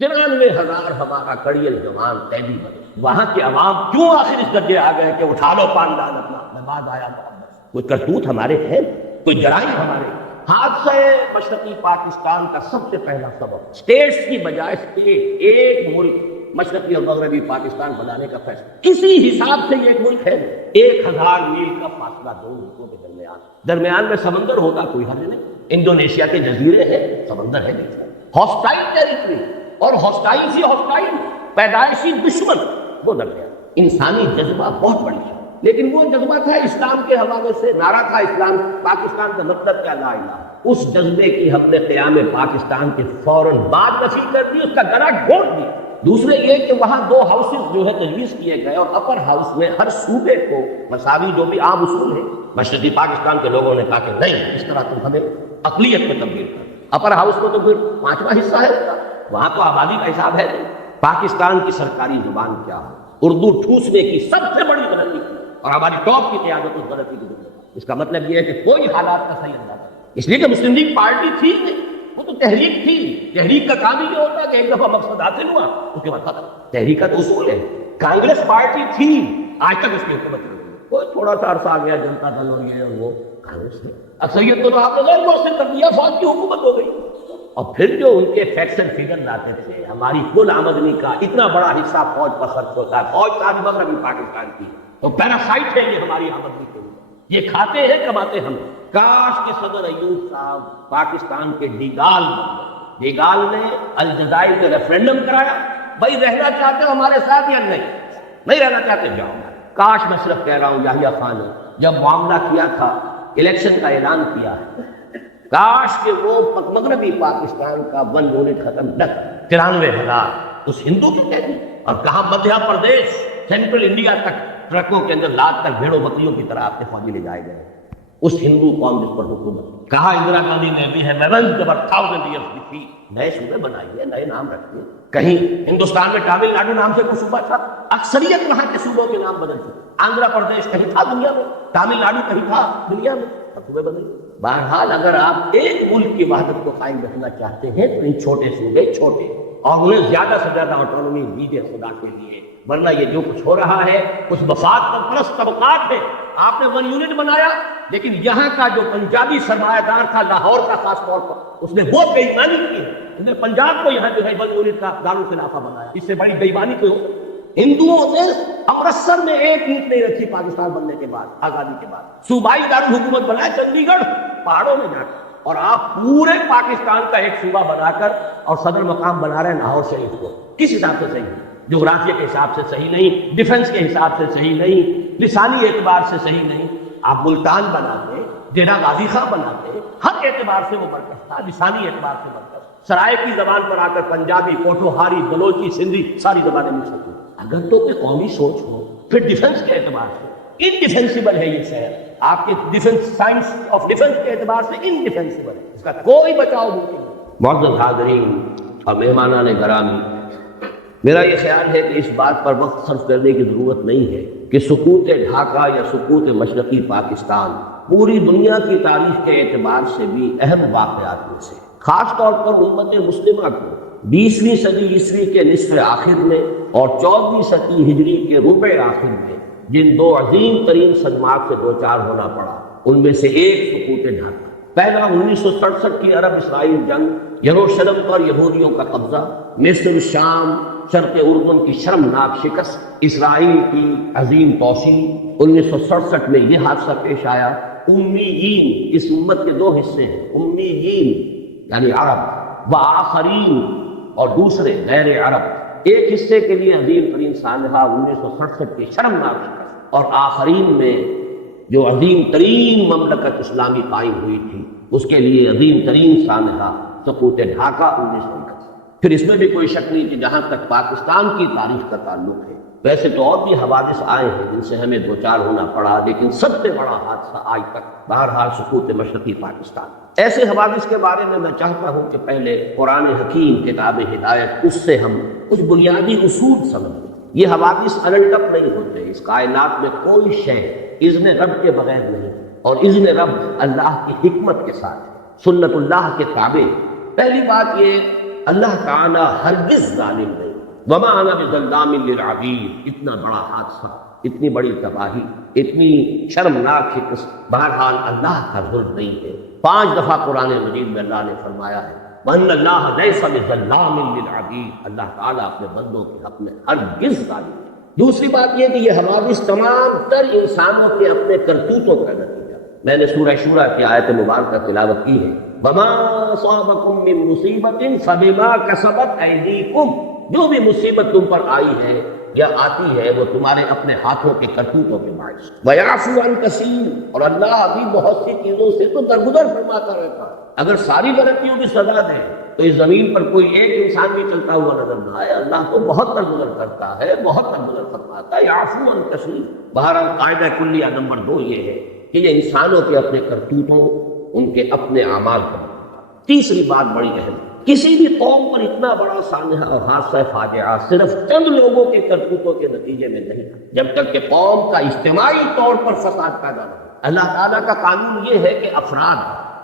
93,000 ہمارا کڑیل جوان قیدی بنے. وہاں کے عوام کیوں آخر اس درجے آ گئے کہ اٹھا لو پاندان اپنا، نماز آیا محمد. کوئی کرتوت ہمارے ہیں، کوئی جرائم ہمارے. حادثہ مشرقی پاکستان کا سب سے پہلا سبب اسٹیٹس کی بجائے اسٹیٹ، ایک ملک مشرقی اور مغربی پاکستان بنانے کا فیصلہ. اسی حساب سے یہ ایک ملک ہے. 1000 میل کا فاصلہ دو ملکوں کے درمیان میں سمندر ہوتا کوئی حرج نہیں. انڈونیشیا کے جزیرے ہیں، سمندر ہے نہیں. ہاسٹائل ٹیریٹری اور ہاسٹائل سی ہاسٹائل پیدائشی دشمن وہ درمیان. انسانی جذبہ بہت بڑی ہے، لیکن وہ جذبہ تھا اسلام کے حوالے سے. نعرہ تھا اسلام پاکستان کا مطلب کیا، لا الہ. اس جذبے کی ہم نے قیام پاکستان کے فوراً بعد نفی کر دی، اس کا گلا گھونٹ دیا. دوسرے یہ کہ وہاں 2 ہاؤسز جو ہے تجویز کیے گئے، اور اپر ہاؤس میں ہر صوبے کو مساوی، جو بھی عام اصول ہے. مشرقی پاکستان کے لوگوں نے کہا کہ نہیں، اس طرح تم ہمیں اقلیت میں تبدیل کر. اپر ہاؤس کو تو پھر 5واں حصہ ہے، وہاں تو آبادی کا حساب ہے نہیں. پاکستان کی سرکاری زبان کیا ہے؟ اردو ٹھوسنے کی سب سے بڑی غلطی کی، اور ہماری ٹاپ کی قیادت اس غلطی کی ذمہ. اس کا مطلب یہ ہے کہ کوئی حالات کا صحیح اندازہ، اس لیے کہ مسلم لیگ پارٹی تھی نہیں، وہ تو تحریک تھی. تحریک کا کام ہی یہ ہوتا ہے کہ ایک دفعہ مقصد حاصل ہوا اس کے بعد ختم. تحریک کا تو اصول ہے. کانگریس پارٹی تھی، آج تک اس کی حکومت نہیں ہوئی. کوئی تھوڑا سا عرصہ آ گیا جنتا دل اور یہ اور وہ، کانگریس نے اکثریت کو تو آپ نے غیر مؤثر کر دیا، فوج کی حکومت ہو گئی. اور پھر جو ان کے فیکٹس اینڈ فگر لاتے تھے، ہماری کل آمدنی کا اتنا بڑا حصہ فوج پر خرچ ہوتا ہے. فوج ساری مغربی پاکستان کی، تو پیراسائٹ ہے یہ ہماری آمدنی کے لیے. یہ کھاتے ہیں، کماتے ہم. کاش کہ صدر ایوب صاحب پاکستان کے ڈیگال بن گئے. ڈیگال نے الجزائر میں ریفرینڈم کرایا، بھائی رہنا چاہتے ہو ہمارے ساتھ یا نہیں؟ نہیں رہنا چاہتے جاؤ. کاش، میں صرف کہہ رہا ہوں، یحییٰ خان نے جب معاملہ کیا تھا، الیکشن کا اعلان کیا ہے، کاش کہ وہ مغربی پاکستان کا 1 یونٹ ختم نہ. 93,000 اس ہندو کی قیدی، اور کہاں مدھیہ پردیش سینٹرل انڈیا تک ٹرکوں کے اندر لاد کر بھیڑوں بکریوں کی طرح اپنے فوجی لے جائے گئے. اس ہندو قوم جس پر حکومت. کہا اندرا گاندھی نے بھی ہے، میونس جب 1000 ایئرس کی تھی، نئے صوبے بنائیے، نئے نام رکھیے. کہیں ہندوستان میں تامل ناڈو نام سے کوئی صوبہ تھا؟ اکثریت وہاں کے صوبوں کے نام بدل چکے. آندھرا پردیش کہیں تھا دنیا میں، تامل ناڈو کہیں تھا دنیا میں، صوبے بدل. بہرحال اگر آپ ایک ملک کی وحدت کو قائم رکھنا چاہتے ہیں تو ان چھوٹے صوبے چھوٹے، اور انہیں زیادہ سے زیادہ آٹونومی دیجیے خدا کے لیے. ورنہ یہ جو کچھ ہو رہا ہے کچھ مفاد پرست طبقات ہیں. آپ نے 1 یونٹ بنایا، لیکن یہاں کا جو پنجابی سرمایہ دار تھا لاہور کا خاص طور پر، اس نے وہ بے ایمانی کی ہے. انہوں نے پنجاب کو یہاں جو ہے 1 یونٹ کا دارالخلافہ بنایا. اس سے بڑی بے ایمانی کوئی ہو؟ ہندوؤں نے امرتسر میں ایک اینٹ نہیں رکھی پاکستان بننے کے بعد، آزادی کے بعد. صوبائی دارالحکومت بنایا چنڈی گڑھ پہاڑوں میں جا کر، اور آپ پورے پاکستان کا ایک صوبہ بنا کر اور صدر مقام بنا رہے ہیں لاہور شریف کو. کس حساب سے صحیح ہے؟ جغرافیہ کے حساب سے صحیح نہیں، ڈیفنس کے حساب سے صحیح نہیں، لسانی اعتبار سے صحیح نہیں. آپ ملتان بناتے، ڈیرہ غازی خاں بناتے، ہر اعتبار سے وہ مرکز تھا، لسانی اعتبار سے مرکز. سرائے کی زبان پر آ کر پنجابی، پوٹھوہاری، بلوچی، سندھی ساری زبانیں مل سکتی. اگر تو کوئی قومی سوچ ہو پھر ڈیفنس کے اعتبار سے انڈیفینسیبل ہے یہ شہر. آپ کے ڈیفنس، سائنس آف ڈیفنس کے اعتبار سے انڈیفینسیبل ہے، اس کا کوئی بچاؤ ممکن نہیں. معزز حاضرین اور مہمانان گرامی، میرا یہ خیال ہے کہ اس بات پر وقت صرف کرنے کی ضرورت نہیں ہے کہ سقوط ڈھاکہ یا سقوط مشرقی پاکستان پوری دنیا کی تاریخ کے اعتبار سے بھی اہم واقعات میں سے، خاص طور پر امت مسلمہ کو 20ویں صدی عیسوی کے نصف آخر میں اور 14ویں صدی ہجری کے ربع آخر میں جن 2 عظیم ترین صدمات سے دوچار ہونا پڑا، ان میں سے ایک سقوط ڈھاکہ. پہلا 1967 کی عرب اسرائیل جنگ، یروشلم پر یہودیوں کا قبضہ، مصر، شام، شرق اردن کی شرمناک شکست، اسرائیل کی عظیم توسیع. 1967 میں یہ حادثہ پیش آیا. امیین، اس امت کے 2 حصے ہیں، امیین یعنی عرب، وآخرین اور دوسرے غیر عرب. ایک حصے کے لیے عظیم ترین سانحہ 1967 کی شرمناک شکست، اور آخرین میں جو عظیم ترین مملکت اسلامی قائم ہوئی تھی اس کے لیے عظیم ترین سانحہ سقوط ڈھاکہ 1961. پھر اس میں بھی کوئی شک نہیں کہ جہاں تک پاکستان کی تاریخ کا تعلق ہے، ویسے تو اور بھی حوادث آئے ہیں جن سے ہمیں دوچار ہونا پڑا، لیکن سب سے بڑا حادثہ آج تک بہرحال سقوط مشرقی پاکستان. ایسے حوادث کے بارے میں چاہتا ہوں کہ پہلے قرآن حکیم کتاب ہدایت، اس سے ہم کچھ بنیادی اصول سمجھیں. یہ حوادث الٹ اپ نہیں ہوتے. اس کائنات میں کوئی شے اذن رب کے بغیر نہیں، اور اذن رب اللہ کی حکمت کے ساتھ ہے، سنت اللہ کے تابع. پہلی بات یہ، اللہ تعالی ہرگز ظالم نہیں، وما انا بظلام للعبید، اتنا بڑا حادثہ، اتنی بڑی تباہی، اتنی شرمناک شکست، بہرحال اللہ کا ظلم نہیں ہے۔ 5 دفعہ قرآن مجید میں اللہ نے فرمایا ہے وَأَنَّ اللَّهَ لَيْسَ بِظَلَّامٍ لِلْعَبِيدِ، اللہ تعالیٰ اپنے بندوں کے حق میں ہرگز ظالم نہیں۔ دوسری بات یہ کہ یہ حوادث تمام تر انسانوں کے اپنے کرتوتوں کا نتیجہ۔ میں نے سورہ شورى کی آیت مبارکہ تلاوت کی ہے، وَمَا أَصَابَكُم مِّن مُّصِيبَةٍ فَبِمَا كَسَبَتْ أَيْدِيكُمْ، جو بھی مصیبت تم پر آئی ہے یا آتی ہے وہ تمہارے اپنے ہاتھوں کے کرتوتوں کے باعث۔ وَيَعْفُو عَن كَثِيرٍ، اور اللہ ابھی بہت سی چیزوں سے تو درگزر فرماتا رہتا ہے۔ اگر ساری غلطیوں کی سزا دے تو اس زمین پر کوئی ایک انسان بھی چلتا ہوا نظر نہ آئے، اللہ تو بہت درگزر کرتا ہے، بہت درگزر فرماتا ہے۔ یعفو عن کثیر، بہرحال قاعدہ کلیہ نمبر 2 یہ ہے کہ یہ انسانوں کے اپنے کرتوتوں، ان کے اپنے اعمال پر۔ تیسری بات بڑی اہم، کسی بھی قوم پر اتنا بڑا سانحہ اور حادثہ فاجعہ صرف چند لوگوں کے کرتوتوں کے نتیجے میں نہیں، جب تک کہ قوم کا اجتماعی طور پر فساد پیدا نہ ہو۔ اللہ تعالیٰ کا قانون یہ ہے کہ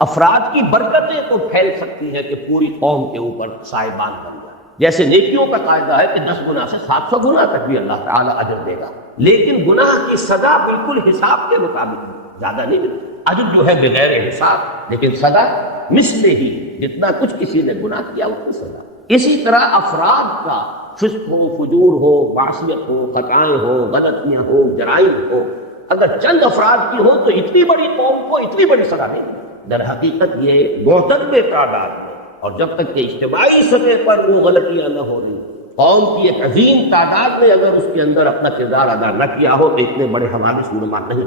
افراد کی برکتیں تو پھیل سکتی ہے کہ پوری قوم کے اوپر سائبان بن جائے۔ جیسے نیکیوں کا قاعدہ ہے کہ 10 گنا سے 700 گنا تک بھی اللہ تعالیٰ اجر دے گا، لیکن گناہ کی سزا بالکل حساب کے مطابق زیادہ نہیں ملتی۔ اجر جو ہے بغیر حساب، لیکن سزا مثل ہی، جتنا کچھ کسی نے گناہ کیا اتنی سزا۔ اسی طرح افراد کا فسق ہو، فجور ہو، معصیت ہو، خطائیں ہو، غلطیاں ہو، جرائم ہو، اگر چند افراد کی ہو تو اتنی بڑی قوم کو اتنی بڑی سزا نہیں ملتی۔ در حقیقت یہ معتدل تعداد میں، اور جب تک کہ اجتماعی سطح پر وہ غلطیاں نہ ہو رہی، قوم کی ایک عظیم تعداد نے اگر اس کے اندر اپنا کردار ادا نہ کیا ہو تو اتنے بڑے حوادث نما نہیں۔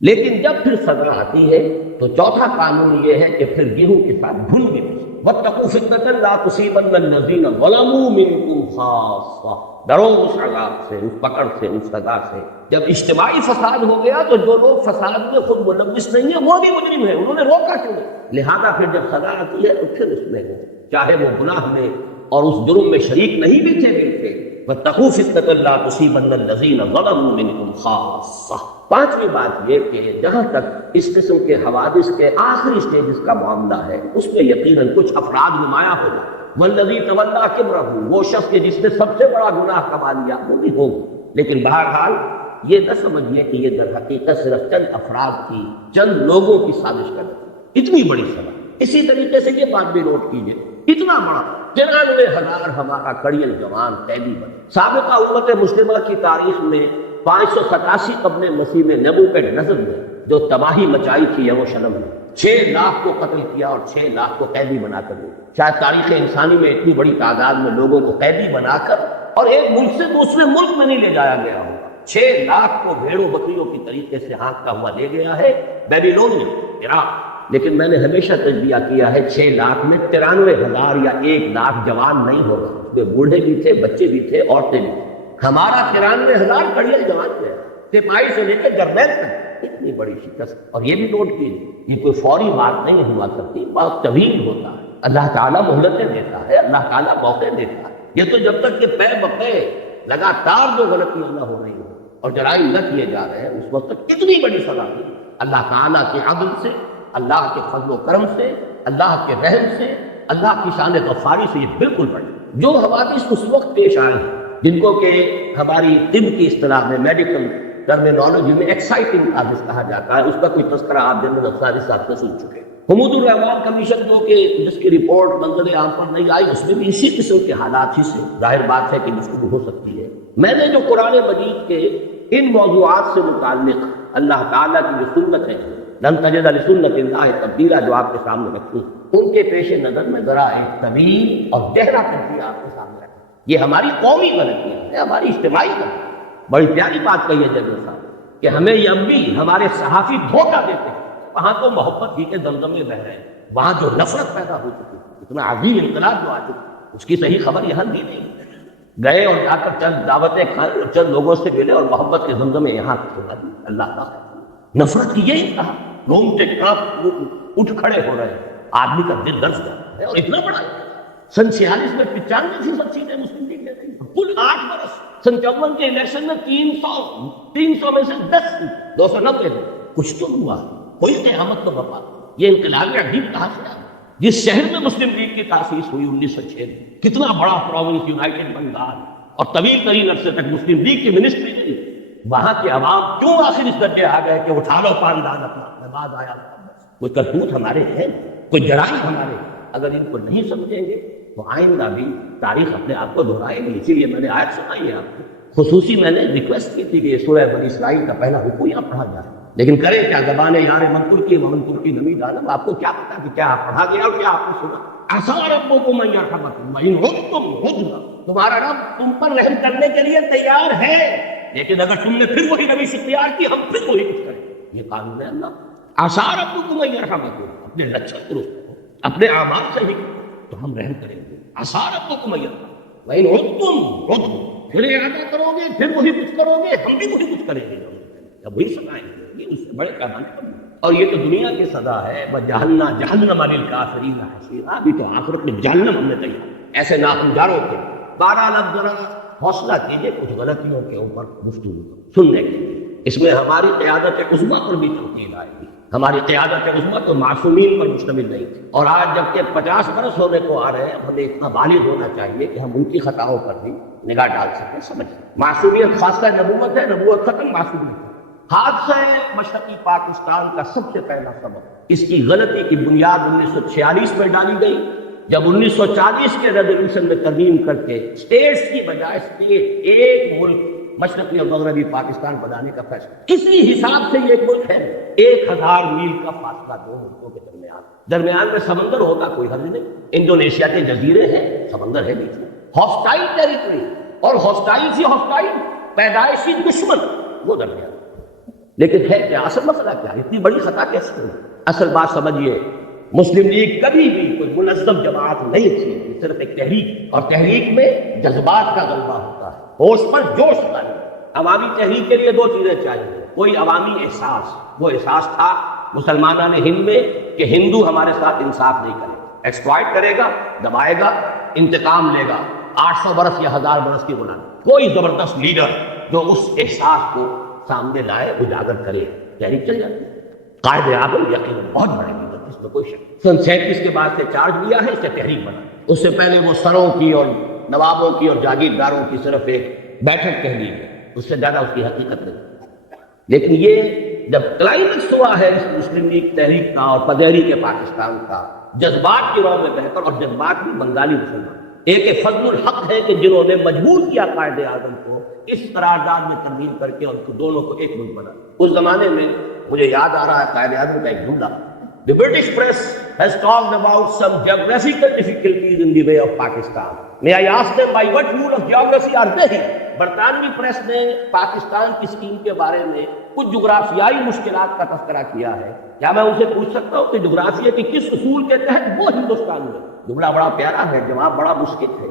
لیکن جب پھر سزا آتی ہے تو چوتھا قانون یہ ہے کہ پھر گیہوں کے ساتھ دھن بھی نہیں۔ وَاتَّقُوا فِتْنَةً لَا تُصِيبَنَّ الَّذِينَ ظَلَمُوا مِنكُمْ خَاصَّةً، ڈرو اس عذاب سے، اس پکڑ سے، اس سزا سے۔ جب اجتماعی فساد ہو گیا تو جو لوگ فساد میں خود ملوث نہیں ہیں وہ بھی مجرم ہیں، انہوں نے روکا کیوں نہیں؟ لہذا پھر جب سزا آتی ہے تو پھر اس میں ہو، چاہے وہ گناہ میں اور اس جرم میں شریک نہیں بھی تھے ملتے۔ وَاتَّقُوا فِتْنَةً لَا تُصِيبَنَّ الَّذِينَ ظَلَمُوا مِنكُمْ خَاصَّةً۔ پانچویں بات یہ کہ جہاں تک اس قسم کے حوادث کے آخری سٹیجز کا معاملہ ہے، اس میں یقیناً کچھ افراد نمایاں ہو جائے۔ والذی تولیٰ کبرہ، وہ شخص کے جس نے سب سے بڑا گناہ کما لیا، وہ بھی ہوگا۔ لیکن بہرحال یہ نہ سمجھیے کہ یہ در حقیقت صرف چند افراد کی، چند لوگوں کی سازش کا نتیجہ، اتنی بڑی سزا۔ اسی طریقے سے یہ بات بھی نوٹ کیجیے، اتنا بڑا 93,000 ہمارا کڑیل جوان قیدی بنے۔ سابقہ امت مسلمہ کی تاریخ میں 587 قبل مسیح میں نبوکڈنضر نے جو تباہی مچائی تھی یروشلم میں، 6 لاکھ کو قتل کیا اور 6 لاکھ کو قیدی بنا کر دیا۔ شاید تاریخ انسانی میں اتنی بڑی تعداد میں لوگوں کو قیدی بنا کر اور ایک ملک سے دوسرے ملک میں نہیں لے جایا گیا ہوگا۔ 6 لاکھ کو بھیڑوں بکریوں کی طریقے سے ہاتھتا ہوا لے گیا ہے بیبیلونیا، عراق۔ لیکن میں نے ہمیشہ تجزیہ کیا ہے 6 لاکھ میں 93,000 یا 1 لاکھ جوان نہیں ہوگا، اس میں بوڑھے بھی تھے، بچے بھی تھے، عورتیں بھی تھیں۔ ہمارا 93,000 کڑیل جوان ہے، سپاہی سے لے کر جرنیل تک، اتنی بڑی شکست۔ اور یہ بھی نوٹ کیجیے، یہ کوئی فوری بات نہیں ہوا کرتی، بہت طویل ہوتا ہے۔ اللہ تعالیٰ مہلتیں دیتا ہے، اللہ تعالیٰ موقع دیتا ہے۔ یہ تو جب تک کہ پے بپے لگاتار جو غلطیاں نہ ہو رہی ہوں اور جرائم نہ کیے جا رہے ہیں، اس وقت تک کتنی بڑی سزا دی۔ اللہ تعالیٰ کے عدل سے، اللہ کے فضل و کرم سے، اللہ کے رحم سے، اللہ کی شان غفاری سے یہ بالکل بڑی۔ جو حوادث اس وقت پیش آئے ہیں، جن کو کہ ہماری طب کی اصطلاح میں، میڈیکل ٹرمینالوجی میں ایکسائٹنگ حادث کہا جاتا ہے، اس کا کوئی تذکرہ آپ جنرل افساری صاحب سے سن چکے۔ حمود الرحمان کمیشن جو کہ جس کی رپورٹ منظر عام پر نہیں آئی، اس میں بھی اسی قسم کے حالات ہی سے ظاہر بات ہے کہ گفتگو ہو سکتی ہے۔ میں نے جو قرآن مجید کے ان موضوعات سے متعلق اللہ تعالیٰ کی جو سنت ہے، لن تجد لسنت اللہ تبدیلا، جو آپ کے سامنے رکھی، ان کے پیش نظر میں ذرا ایک طویل اور گہرا تجزیہ آپ کے سامنے رکھا۔ یہ ہماری قومی غلطیاں ہیں، ہماری اجتماعی غلطیاں۔ بڑی پیاری بات کہی ہے جنرل صاحب کہ ہمیں یہ اب بھی ہمارے صحافی دھوکہ دیتے ہیں۔ وہاں تو محبت ہی کے دمدمے بہ رہے ہیں، وہاں جو نفرت پیدا ہو چکی، اتنا عظیم انقلاب جو آ چکی، اس کی صحیح خبر یہاں دی نہیں۔ گئے اور جا کر چند دعوتیں کھائے اور چند لوگوں سے ملے اور محبت کے زمزمے یہاں سنا دی۔ اللہ تعالیٰ نفرت کی یہی کہا، رومتے کانپ اٹھ کھڑے ہو رہے ہیں، آدمی کا دل درد جاتا ہے۔ اور اتنا بڑا سن 46 میں 95% سیٹیں مسلم لیگ نے دی، کل 8 برس۔ سن 54 کے الیکشن میں 300 میں سے 10 290 کچھ تو ہوا، کوئی قیامت تو بپا۔ یہ انقلاب عجیب کہاں سے آیا؟ جس شہر میں مسلم لیگ کی تاسیس ہوئی 1906 میں، کتنا بڑا پروونس یونائٹڈ بنگال، اور طویل ترین عرصے تک مسلم لیگ کی منسٹری رہی، وہاں کے عوام کیوں آخر اس درجے آ گئے کہ اٹھا لو پاندان اپنا، نماز آیا کوئی کرتوت ہمارے ہیں، کوئی جرائم ہمارے، اگر ان کو نہیں سمجھیں گے تو آئندہ بھی تاریخ اپنے آپ کو دہرائے گی۔ اسی لیے میں نے آیت سنائی ہے آپ کو، خصوصی میں نے ریکویسٹ کی تھی کہ یہ سورہ بنی اسرائیل کا پہلا رکوع یہاں پڑھا جائے، لیکن کرے کیا، زبان یار منتر کی منتر کی نمی ڈالم، آپ کو کیا پتا کہ کیا پڑھا گیا اور کیا آپ نے سنا۔ عسیٰ ربکم ان یرحمکم وان عدتم عدنا، تمہارا رب تم پر رحم کرنے کے لیے تیار ہے، لیکن اگر تم نے پھر وہی روش اختیار کی، ہم پھر وہی کچھ کریں گے۔ یہ قانون ہے اللہ۔ عسیٰ ربکم ان یرحمکم، اپنے لچک درست کرو، اپنے اعمال صحیح کرو تو ہم رحم کریں گے۔ عسیٰ ربکم ان یرحمکم وان عدتم عدنا، پھر ارادہ کرو گے پھر وہی کچھ کرو گے، ہم بھی وہی کچھ کریں گے، اب وہی سزائیں گے، اس سے بڑے پیمانے پر۔ اور یہ تو دنیا کی سزا ہے، وَجَعَلْنَا جَهَنَّمَ لِلْكَافِرِينَ حَصِيرًا، ابھی تو آخرت میں جہنم ہم نے تیار ایسے ناخنجاروں کے۔ بہرحال اب ذرا حوصلہ کیجیے کچھ غلطیوں کے اوپر گفتگو سننے کے لیے، اس میں ہماری قیادت عظمیٰ پر بھی تنقید آئے گی۔ ہماری قیادت عظمیٰ تو معصومین پر مشتمل نہیں تھی، اور آج جب کہ 50 برس ہونے کو آ رہے ہیں، ہمیں اتنا بالغ ہونا چاہیے کہ ہم ان کی خطاؤں پر بھی نگاہ ڈال سکیں، سمجھ سکیں۔ معصومیت خاصہ نبوت ہے، نبوت ختم، معصومیت۔ حادثہ مشرقی پاکستان کا سب سے پہلا سبب اس کی غلطی کی بنیاد 1946 میں ڈالی گئی، جب 1940 کے ریزولوشن میں ترمیم کر کے اسٹیٹس کی بجائے اسٹیٹ ایک ملک مشرقی اور مغربی پاکستان بنانے کا فیصلہ۔ کسی حساب سے یہ ایک ملک ہے، 1000 میل کا فاصلہ دو ملکوں کے درمیان میں سمندر ہوگا کوئی حرج نہیں، انڈونیشیا کے جزیرے ہیں، سمندر ہے بیچ میں، ہاسٹائل ٹیریٹری، اور ہاسٹائل سے ہاسٹائل پیدائشی دشمن وہ درمیان۔ لیکن ہے کیا اصل مسئلہ، کیا اتنی بڑی خطا کیسے ہوئی؟ اصل بات سمجھیے، مسلم لیگ کبھی بھی کوئی منظم جماعت نہیں تھی، صرف ایک تحریک، اور تحریک میں جذبات کا غلبہ ہوتا ہے، ہوش پر جوش کا نہیں۔ عوامی تحریک کے لیے دو چیزیں چاہیے، کوئی عوامی احساس، وہ احساس تھا مسلمانان ہند میں کہ ہندو ہمارے ساتھ انصاف نہیں کرے گا، ایکسپلائٹ کرے گا، دبائے گا، انتقام لے گا، 800 برس یا 1000 برس کی غلامی۔ کوئی زبردست لیڈر جو اس احساس کو سامنے لائے، اجاگر کرے، تحریک چل جاتی ہے۔ قائد اعظم یقیناً بہت بڑے لیڈر، اس میں کوئی شک۔ سن 37 کے بعد سے چارج لیا ہے، اس سے تحریک بنا۔ اس سے پہلے وہ سروں کی اور نوابوں کی اور جاگیرداروں کی صرف ایک بیٹھک تحریک ہے، اس سے زیادہ اس کی حقیقت نہیں۔ لیکن یہ جب کلائمیکس ہوا ہے اس مسلم لیگ تحریک کا اور پدیری کے پاکستان کا، جذبات کی راہ میں بہتر، اور جذبات بھی بنگالی مسلمان، ایک فضل الحق ہے کہ جنہوں نے مجبور کیا قائد اعظم کو اس قرارداد میں ترمیم کر کے اور دونوں کو ایک ملک بنا۔ اس زمانے میں مجھے یاد آ رہا ہے قائد اعظم کا ایک جملہ، The British press has talked about some geographical difficulties in the way of Pakistan. May I ask them by what rule of geography are they? برطانوی پریس نے پاکستان کی اسکیم کے بارے میں کچھ جغرافیائی مشکلات کا تذکرہ کیا ہے، کیا میں ان سے پوچھ سکتا ہوں کہ جغرافیہ کے کس اصول کے تحت وہ ہندوستان میں؟ جملہ بڑا پیارا ہے، جواب بڑا مشکل ہے،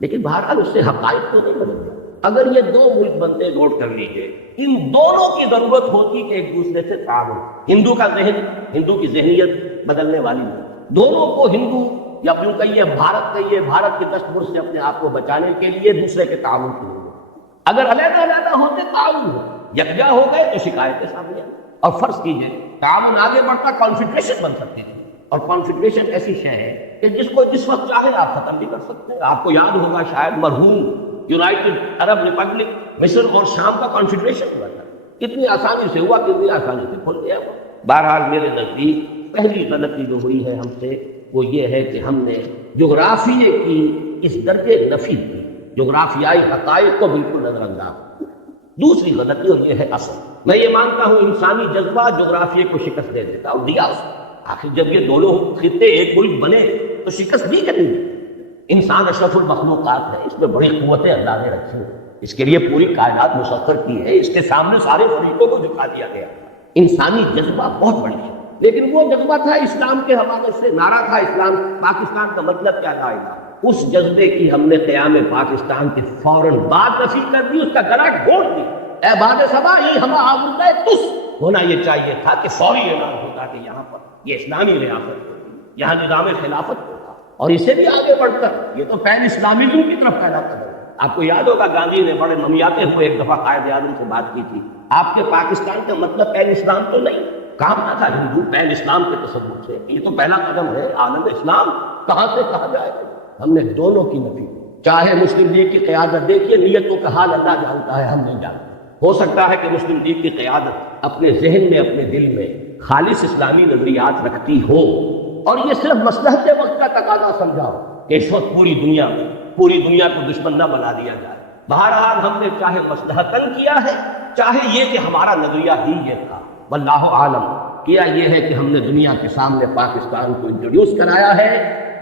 لیکن بہرحال اس سے حقائق تو نہیں بدلتے۔ اگر یہ دو ملک بنتے، نوٹ کر لیجئے، ان دونوں کی ضرورت ہوتی کہ ایک دوسرے سے تعاون، ہندو کا ذہن، ہندو کی ذہنیت بدلنے والی نہیں، دونوں کو ہندو یا یوں کہیے بھارت کے تشبر سے اپنے آپ کو بچانے کے لیے دوسرے کے تعاون کی ضرورت۔ اگر علیحدہ علیحدہ ہوتے تعاون ہو، یکجا ہو گئے تو شکایتیں سامنے آئیں۔ اور فرض کیجئے تعاون آگے بڑھتا کانفیڈریشن بن سکتی تھی، اور کانفیڈریشن ایسی شے ہے کہ جس کو جس وقت چاہے آپ ختم بھی کر سکتے ہیں۔ آپ کو یاد ہوگا شاید مرحوم یونائٹڈ عرب ریپبلک مصر اور شام کا کانفیڈریشن ہوا تھا، کتنی آسانی سے ہوا، کتنی آسانی سے کھل گیا۔ بہرحال میرے نزدیک پہلی غلطی جو ہوئی ہے ہم سے وہ یہ ہے کہ ہم نے جغرافیے کی اس درجے نفی کی، جغرافیائی حقائق کو بالکل نظر انداز۔ دوسری غلطی اور یہ ہے اصل، میں یہ مانتا ہوں انسانی جذبہ جغرافیے کو شکست دے دیتا اور دیا اس کو۔ آخر جب یہ دونوں خطے ایک ملک بنے تو شکست دی کریں گے۔ انسان اشرف المخلوقات ہے، اس میں بڑی قوتیں اللہ نے رکھی ہیں، اس کے لیے پوری کائنات مسخر کی ہے، اس کے سامنے سارے فریقوں کو جھکا دیا گیا۔ انسانی جذبہ بہت بڑی ہے، لیکن وہ جذبہ تھا اسلام کے حوالے سے، نعرہ تھا اسلام پاکستان کا مطلب کیا تھا؟ اس جذبے کی ہم نے قیام پاکستان کے فوراً بعد نفی کر دی، اس کا گلا گھونٹ دیا۔ اے باد صبا ہی ہم آوردہ تس، ہونا یہ چاہیے تھا کہ فوری اعلان ہوتا کہ یہاں پر یہ اسلامی ریاست ہوگی، یہاں نظام خلافت ہوگا، اور اسے بھی آگے بڑھ کر یہ تو پین اسلامزم کی طرف پہلا قدم ہے۔ آپ کو یاد ہوگا گاندھی نے بڑے ممیاتے ہوئے ایک دفعہ قائد اعظم سے بات کی تھی، آپ کے پاکستان کا مطلب پین اسلام تو نہیں، کام نہ تھا ہندو پہل اسلام کے تصور سے، یہ تو پہلا قدم ہے عالم اسلام کہاں سے کہاں جائے گا. ہم نے دونوں کی نفی کی. چاہے مسلم لیگ کی قیادت دیکھیے نیتوں کا حال اللہ جانتا ہے، ہم نہیں جانتے. ہو سکتا ہے کہ مسلم لیگ کی قیادت اپنے ذہن میں اپنے دل میں خالص اسلامی نظریات رکھتی ہو اور یہ صرف مصلحت وقت کا تقاضا سمجھا ہو کہ اس وقت پوری دنیا کو دشمن نہ بنا دیا جائے. بہرحال ہم نے چاہے مصلحتاً کیا ہے چاہے یہ کہ ہمارا نظریہ ہی یہ تھا، واللہ عالم. کیا یہ ہے کہ ہم نے دنیا کے سامنے پاکستان کو انٹروڈیوس کرایا ہے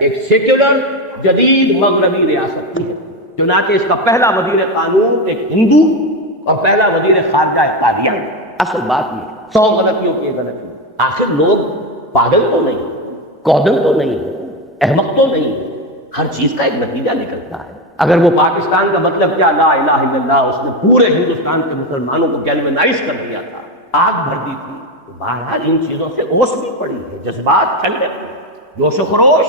ایک سیکولر جدید مغربی ریاست کی ہے. چنانچہ اس کا پہلا وزیر قانون ایک ہندو اور پہلا وزیر خارجہ ایک قادیانی. اصل بات یہ 100 غلطیوں کی غلطی. آخر لوگ پاگل تو نہیں، کودن تو نہیں ہے، احمق تو نہیں ہے، ہر چیز کا ایک نتیجہ نکلتا ہے. اگر وہ پاکستان کا مطلب کیا لا الہ الا اللہ، اس نے پورے ہندوستان کے مسلمانوں کو گیلوینائز کر دیا تھا، آگ بھر دی تھی، تو بہرحال ان چیزوں سے اوس بھی پڑی ہے، جذبات ٹھنڈے پڑے، جوش و خروش